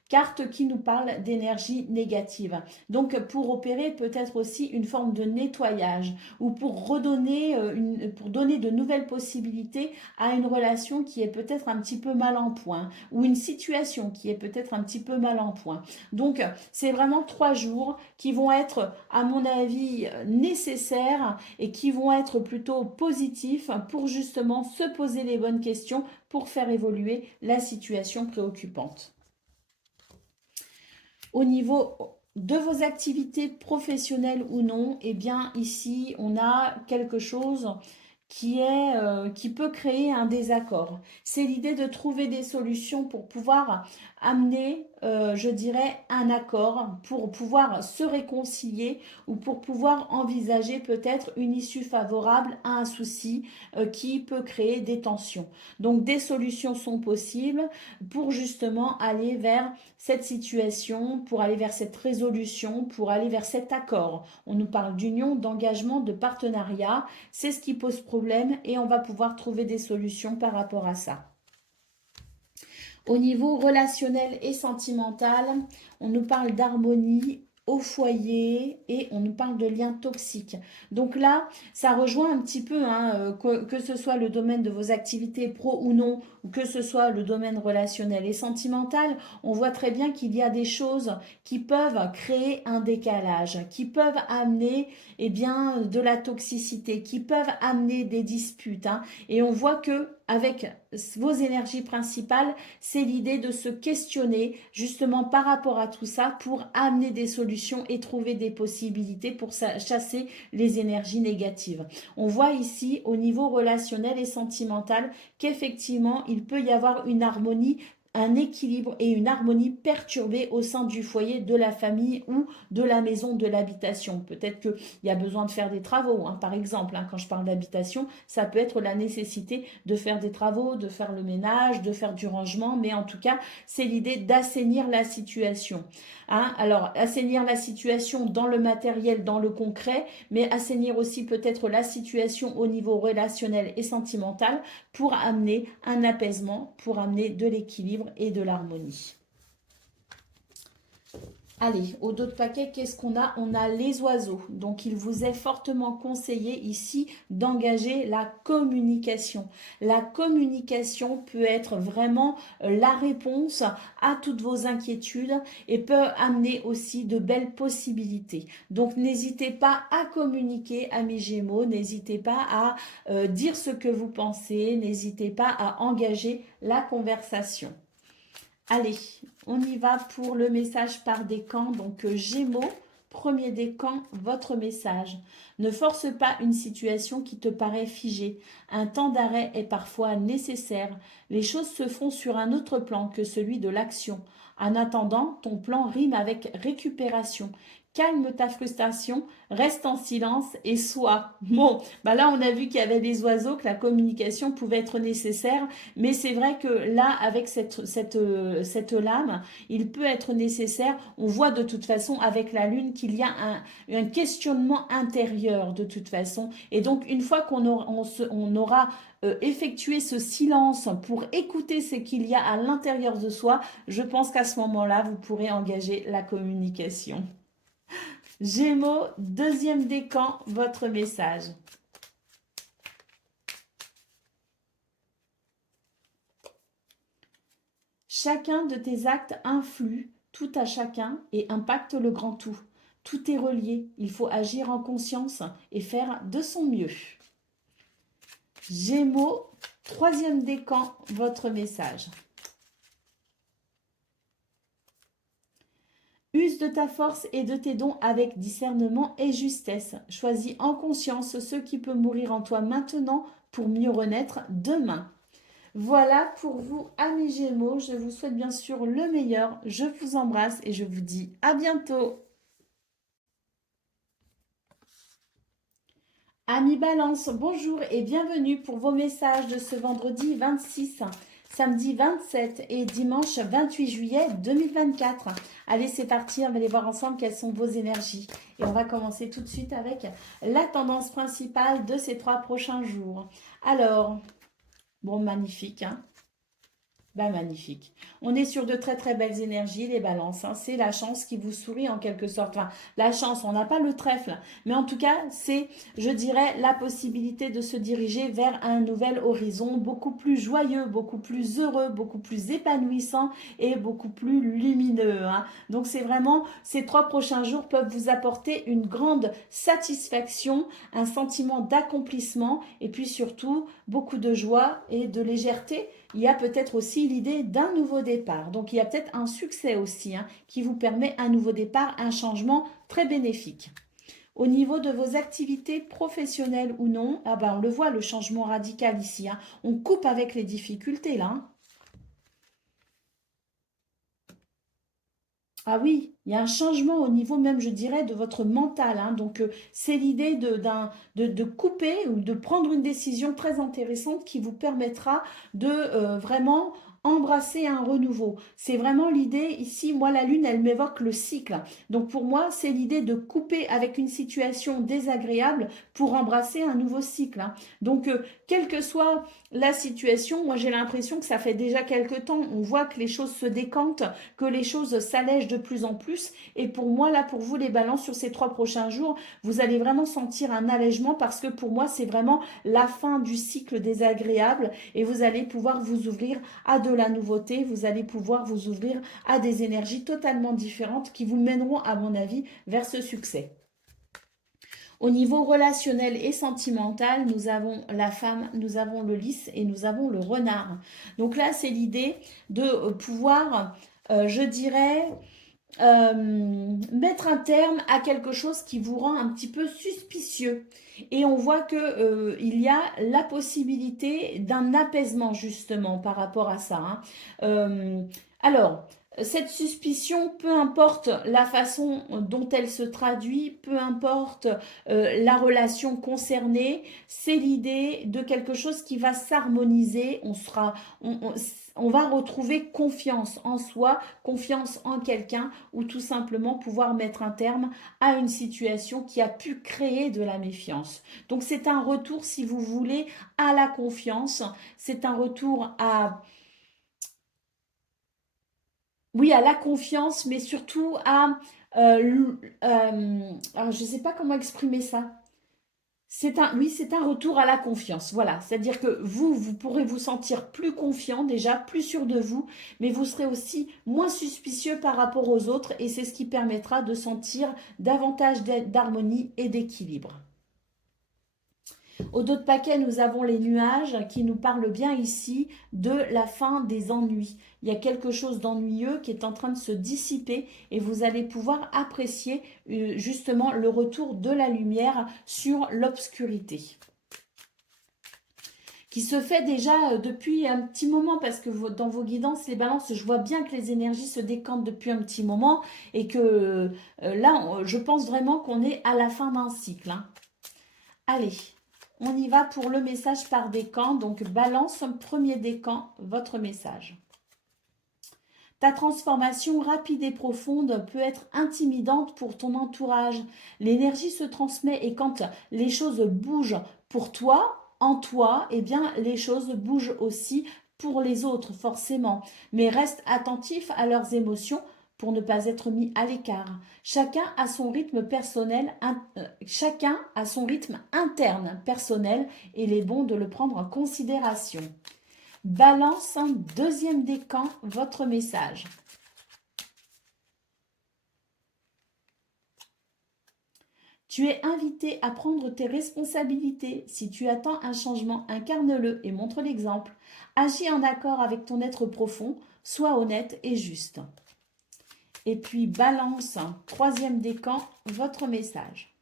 carte qui nous parle d'énergie négative. Donc pour opérer peut-être aussi une forme de nettoyage ou pour redonner, pour donner de nouvelles possibilités à une relation qui est peut-être un petit peu mal en point ou une situation qui est peut-être un petit peu mal en point. Donc c'est vraiment 3 jours qui vont être à mon avis nécessaires et qui vont être plutôt positifs pour justement se poser les bonnes questions pour faire évoluer la situation préoccupante. Au niveau de vos activités professionnelles ou non, eh bien ici on a quelque chose qui peut créer un désaccord. C'est l'idée de trouver des solutions pour pouvoir amener, je dirais, un accord, pour pouvoir se réconcilier ou pour pouvoir envisager peut-être une issue favorable à un souci qui peut créer des tensions. Donc des solutions sont possibles pour justement aller vers cette situation, pour aller vers cette résolution, pour aller vers cet accord. On nous parle d'union, d'engagement, de partenariat. C'est ce qui pose problème et on va pouvoir trouver des solutions par rapport à ça. Au niveau relationnel et sentimental, on nous parle d'harmonie au foyer et on nous parle de liens toxiques. Donc là, ça rejoint un petit peu, hein, que ce soit le domaine de vos activités pro ou non, ou que ce soit le domaine relationnel et sentimental, on voit très bien qu'il y a des choses qui peuvent créer un décalage, qui peuvent amener eh bien, de la toxicité, qui peuvent amener des disputes. Hein. Et on voit que avec vos énergies principales, c'est l'idée de se questionner justement par rapport à tout ça pour amener des solutions et trouver des possibilités pour chasser les énergies négatives. On voit ici au niveau relationnel et sentimental qu'effectivement il peut y avoir une harmonie un équilibre et une harmonie perturbée au sein du foyer, de la famille ou de la maison, de l'habitation. Peut-être qu'il y a besoin de faire des travaux, hein, par exemple. Hein, quand je parle d'habitation, ça peut être la nécessité de faire des travaux, de faire le ménage, de faire du rangement, mais en tout cas, c'est l'idée d'assainir la situation. Hein. Alors, assainir la situation dans le matériel, dans le concret, mais assainir aussi peut-être la situation au niveau relationnel et sentimental pour amener un apaisement, pour amener de l'équilibre et de l'harmonie. Allez, au dos de paquet, qu'est-ce qu'on a? On a les oiseaux. Donc, il vous est fortement conseillé ici d'engager la communication. La communication peut être vraiment la réponse à toutes vos inquiétudes et peut amener aussi de belles possibilités. Donc, n'hésitez pas à communiquer, amis Gémeaux. N'hésitez pas à dire ce que vous pensez. N'hésitez pas à engager la conversation. Allez, on y va pour le message par décan. Donc, Gémeaux, premier décan, votre message. Ne force pas une situation qui te paraît figée. Un temps d'arrêt est parfois nécessaire. Les choses se font sur un autre plan que celui de l'action. En attendant, ton plan rime avec récupération. Calme ta frustration, reste en silence et sois. Bon, bah là on a vu qu'il y avait des oiseaux, que la communication pouvait être nécessaire, mais c'est vrai que là, avec cette lame, il peut être nécessaire. On voit de toute façon avec la lune qu'il y a un questionnement intérieur de toute façon. Et donc une fois qu'on aura effectué ce silence pour écouter ce qu'il y a à l'intérieur de soi, je pense qu'à ce moment-là, vous pourrez engager la communication. Gémeaux, deuxième décan, votre message. Chacun de tes actes influe tout à chacun et impacte le grand tout. Tout est relié, il faut agir en conscience et faire de son mieux. Gémeaux, troisième décan, votre message. Use de ta force et de tes dons avec discernement et justesse. Choisis en conscience ce qui peut mourir en toi maintenant pour mieux renaître demain. Voilà pour vous, amis Gémeaux. Je vous souhaite bien sûr le meilleur. Je vous embrasse et je vous dis à bientôt. Amis Balance, bonjour et bienvenue pour vos messages de ce vendredi 26, samedi 27 et dimanche 28 juillet 2024. Allez, c'est parti, on va aller voir ensemble quelles sont vos énergies. Et on va commencer tout de suite avec la tendance principale de ces 3 prochains jours. Alors, bon, magnifique, hein? Ben, magnifique. On est sur de très très belles énergies, les balances. Hein. C'est la chance qui vous sourit en quelque sorte. Enfin, la chance, on n'a pas le trèfle. Mais en tout cas, c'est, je dirais, la possibilité de se diriger vers un nouvel horizon beaucoup plus joyeux, beaucoup plus heureux, beaucoup plus épanouissant et beaucoup plus lumineux. Hein. Donc c'est vraiment, ces 3 prochains jours peuvent vous apporter une grande satisfaction, un sentiment d'accomplissement et puis surtout beaucoup de joie et de légèreté. Il y a peut-être aussi l'idée d'un nouveau départ. Donc, il y a peut-être un succès aussi qui vous permet un nouveau départ, un changement très bénéfique. Au niveau de vos activités professionnelles ou non, ah ben on le voit, le changement radical ici. On coupe avec les difficultés là. Ah oui, il y a un changement au niveau même, je dirais, de votre mental. Donc, c'est l'idée de couper ou de prendre une décision très intéressante qui vous permettra de vraiment embrasser un renouveau. C'est vraiment l'idée, ici, moi, la lune, elle m'évoque le cycle. Donc, pour moi, c'est l'idée de couper avec une situation désagréable pour embrasser un nouveau cycle. Donc, quelle que soit la situation, moi, j'ai l'impression que ça fait déjà quelque temps. On voit que les choses se décantent, que les choses s'allègent de plus en plus. Et pour moi, là, pour vous, les balances, sur ces 3 prochains jours, vous allez vraiment sentir un allègement parce que pour moi, c'est vraiment la fin du cycle désagréable et vous allez pouvoir vous ouvrir à de la nouveauté. Vous allez pouvoir vous ouvrir à des énergies totalement différentes qui vous mèneront, à mon avis, vers ce succès. Au niveau relationnel et sentimental, nous avons la femme, nous avons le lys et nous avons le renard. Donc là, c'est l'idée de pouvoir, je dirais, mettre un terme à quelque chose qui vous rend un petit peu suspicieux. Et on voit que il y a la possibilité d'un apaisement justement par rapport à ça, hein. Alors, cette suspicion, peu importe la façon dont elle se traduit, peu importe la relation concernée, c'est l'idée de quelque chose qui va s'harmoniser. On va retrouver confiance en soi, confiance en quelqu'un, ou tout simplement pouvoir mettre un terme à une situation qui a pu créer de la méfiance. Donc c'est un retour, si vous voulez, à la confiance, c'est un retour à, oui, à la confiance, mais surtout à, alors je ne sais pas comment exprimer ça. Oui, c'est un retour à la confiance. Voilà, c'est-à-dire que vous pourrez vous sentir plus confiant déjà, plus sûr de vous, mais vous serez aussi moins suspicieux par rapport aux autres et c'est ce qui permettra de sentir davantage d'harmonie et d'équilibre. Au dos de paquet, nous avons les nuages qui nous parlent bien ici de la fin des ennuis. Il y a quelque chose d'ennuyeux qui est en train de se dissiper et vous allez pouvoir apprécier justement le retour de la lumière sur l'obscurité, qui se fait déjà depuis un petit moment, parce que dans vos guidances, les balances, je vois bien que les énergies se décantent depuis un petit moment et que là, je pense vraiment qu'on est à la fin d'un cycle, hein. Allez, on y va pour le message par décan. Donc, balance, premier décan, votre message. Ta transformation rapide et profonde peut être intimidante pour ton entourage. L'énergie se transmet et quand les choses bougent pour toi, en toi, eh bien, les choses bougent aussi pour les autres, forcément. Mais reste attentif à leurs émotions pour ne pas être mis à l'écart. Chacun a son rythme personnel, chacun a son rythme interne personnel et il est bon de le prendre en considération. Balance, deuxième décan, votre message. Tu es invité à prendre tes responsabilités. Si tu attends un changement, incarne-le et montre l'exemple. Agis en accord avec ton être profond, sois honnête et juste. Et puis balance, troisième décan, votre message.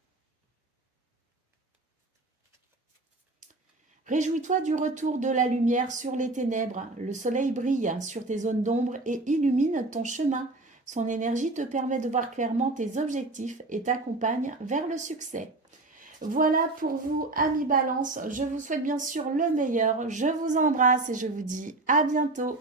Réjouis-toi du retour de la lumière sur les ténèbres. Le soleil brille sur tes zones d'ombre et illumine ton chemin. Son énergie te permet de voir clairement tes objectifs et t'accompagne vers le succès. Voilà pour vous, amis Balance. Je vous souhaite bien sûr le meilleur. Je vous embrasse et je vous dis à bientôt.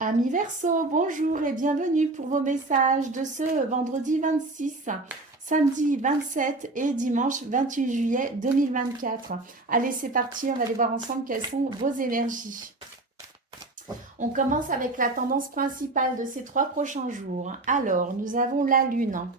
Amis Verseau, bonjour et bienvenue pour vos messages de ce vendredi 26, samedi 27 et dimanche 28 juillet 2024. Allez, c'est parti, on va aller voir ensemble quelles sont vos énergies. On commence avec la tendance principale de ces 3 prochains jours. Alors, nous avons la lune,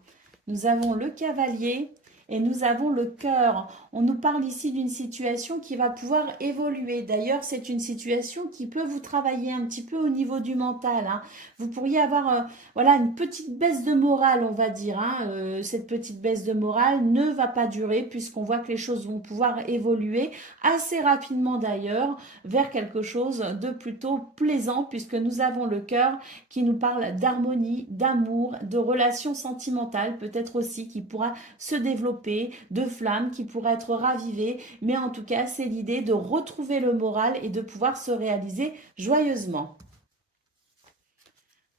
nous avons le cavalier et nous avons le cœur. On nous parle ici d'une situation qui va pouvoir évoluer. D'ailleurs, c'est une situation qui peut vous travailler un petit peu au niveau du mental, hein. Vous pourriez avoir voilà, une petite baisse de morale, on va dire, hein. Cette petite baisse de morale ne va pas durer puisqu'on voit que les choses vont pouvoir évoluer assez rapidement d'ailleurs vers quelque chose de plutôt plaisant puisque nous avons le cœur qui nous parle d'harmonie, d'amour, de relations sentimentales peut-être aussi qui pourra se développer, de flammes qui pourraient être ravivées, mais en tout cas c'est l'idée de retrouver le moral et de pouvoir se réaliser joyeusement.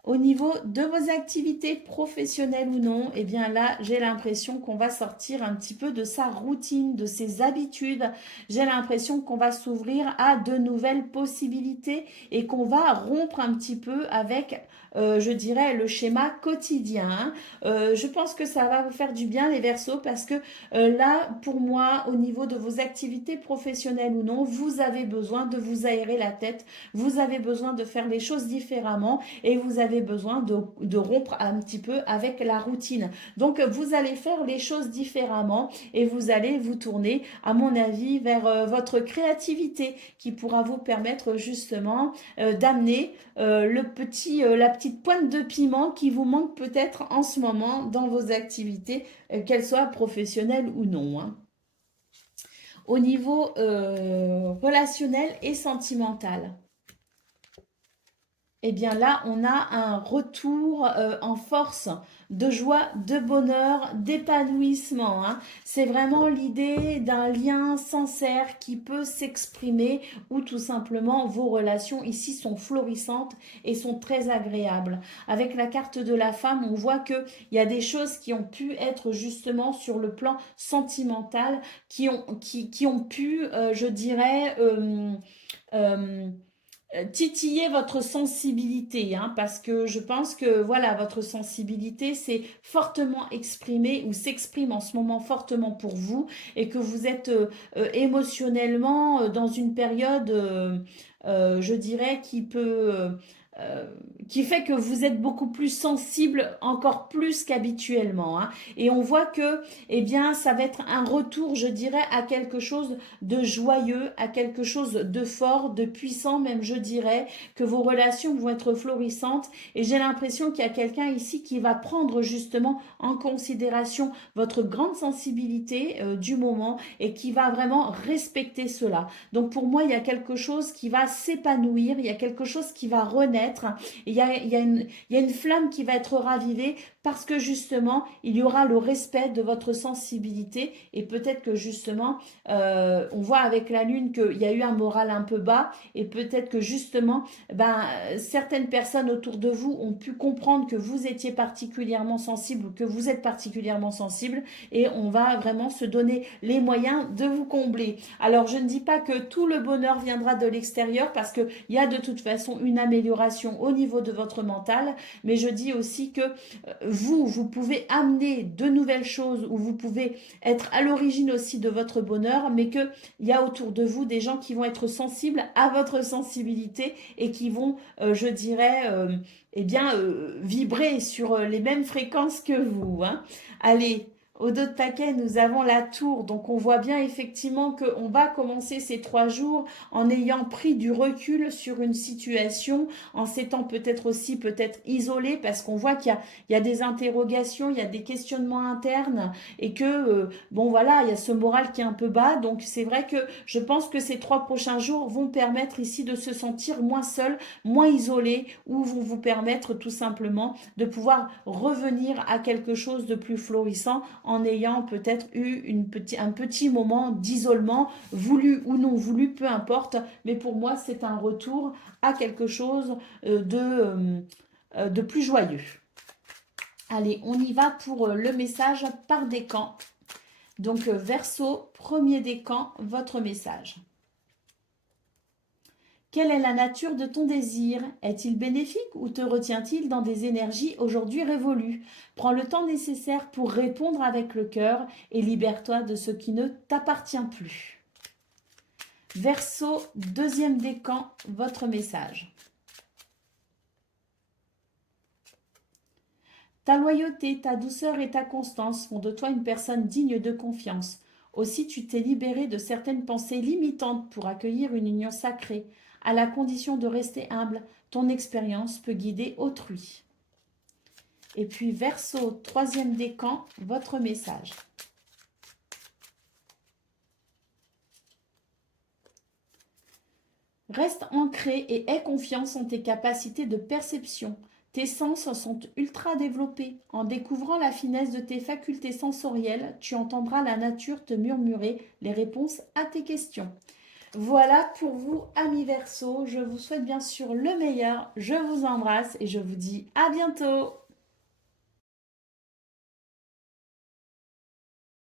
Au niveau de vos activités professionnelles ou non, eh bien là, j'ai l'impression qu'on va sortir un petit peu de sa routine, de ses habitudes. J'ai l'impression qu'on va s'ouvrir à de nouvelles possibilités et qu'on va rompre un petit peu avec, je dirais, le schéma quotidien. Je pense que ça va vous faire du bien, les Verseaux, parce que là, pour moi, au niveau de vos activités professionnelles ou non, vous avez besoin de vous aérer la tête, vous avez besoin de faire les choses différemment et vous avez besoin de rompre un petit peu avec la routine. Donc, vous allez faire les choses différemment et vous allez vous tourner, à mon avis, vers votre créativité qui pourra vous permettre justement d'amener la petite pointe de piment qui vous manque peut-être en ce moment dans vos activités, qu'elles soient professionnelles ou non, hein. Au niveau relationnel et sentimental. eh bien là, on a un retour en force, de joie, de bonheur, d'épanouissement, hein. C'est vraiment l'idée d'un lien sincère qui peut s'exprimer ou tout simplement vos relations ici sont florissantes et sont très agréables. Avec la carte de la femme, on voit qu'il y a des choses qui ont pu être justement sur le plan sentimental, qui ont pu, je dirais, euh, titiller votre sensibilité, hein, parce que je pense que voilà, votre sensibilité s'est fortement exprimée ou s'exprime en ce moment fortement pour vous et que vous êtes émotionnellement dans une période, je dirais, euh, qui fait que vous êtes beaucoup plus sensible, encore plus qu'habituellement, hein. Et on voit que, eh bien, ça va être un retour, je dirais, à quelque chose de joyeux, à quelque chose de fort, de puissant même, je dirais, que vos relations vont être florissantes. Et j'ai l'impression qu'il y a quelqu'un ici qui va prendre justement en considération votre grande sensibilité du moment et qui va vraiment respecter cela. Donc pour moi, il y a quelque chose qui va s'épanouir, il y a quelque chose qui va renaître, il y a une flamme qui va être ravivée parce que justement, il y aura le respect de votre sensibilité et peut-être que justement, on voit avec la lune qu'il y a eu un moral un peu bas et peut-être que justement, ben, certaines personnes autour de vous ont pu comprendre que vous étiez particulièrement sensible ou que vous êtes particulièrement sensible et on va vraiment se donner les moyens de vous combler. Alors, je ne dis pas que tout le bonheur viendra de l'extérieur parce qu'il y a de toute façon une amélioration au niveau de votre mental, mais je dis aussi que vous pouvez amener de nouvelles choses ou vous pouvez être à l'origine aussi de votre bonheur, mais qu'il y a autour de vous des gens qui vont être sensibles à votre sensibilité et qui vont, je dirais, eh bien, vibrer sur les mêmes fréquences que vous, hein. Allez, au dos de paquet, nous avons la tour. Donc, on voit bien effectivement qu'on va commencer ces 3 jours en ayant pris du recul sur une situation, en s'étant peut-être aussi peut-être isolé parce qu'on voit il y a des interrogations, il y a des questionnements internes et que, bon voilà, il y a ce moral qui est un peu bas. Donc, c'est vrai que je pense que ces 3 prochains jours vont permettre ici de se sentir moins seul, moins isolé ou vont vous permettre tout simplement de pouvoir revenir à quelque chose de plus florissant en ayant peut-être eu un petit moment d'isolement, voulu ou non voulu, peu importe. Mais pour moi, c'est un retour à quelque chose de plus joyeux. Allez, on y va pour le message par décan. Donc, Verseau, premier décan, votre message. Quelle est la nature de ton désir? Est-il bénéfique ou te retient-il dans des énergies aujourd'hui révolues? Prends le temps nécessaire pour répondre avec le cœur et libère-toi de ce qui ne t'appartient plus. Verseau, deuxième décan, votre message. Ta loyauté, ta douceur et ta constance font de toi une personne digne de confiance. Aussi tu t'es libéré de certaines pensées limitantes pour accueillir une union sacrée. À la condition de rester humble, ton expérience peut guider autrui. Et puis Verseau, troisième décan, votre message. Reste ancré et aie confiance en tes capacités de perception. Tes sens sont ultra développés. En découvrant la finesse de tes facultés sensorielles, tu entendras la nature te murmurer les réponses à tes questions. Voilà pour vous, amis Verseau. Je vous souhaite bien sûr le meilleur. Je vous embrasse et je vous dis à bientôt.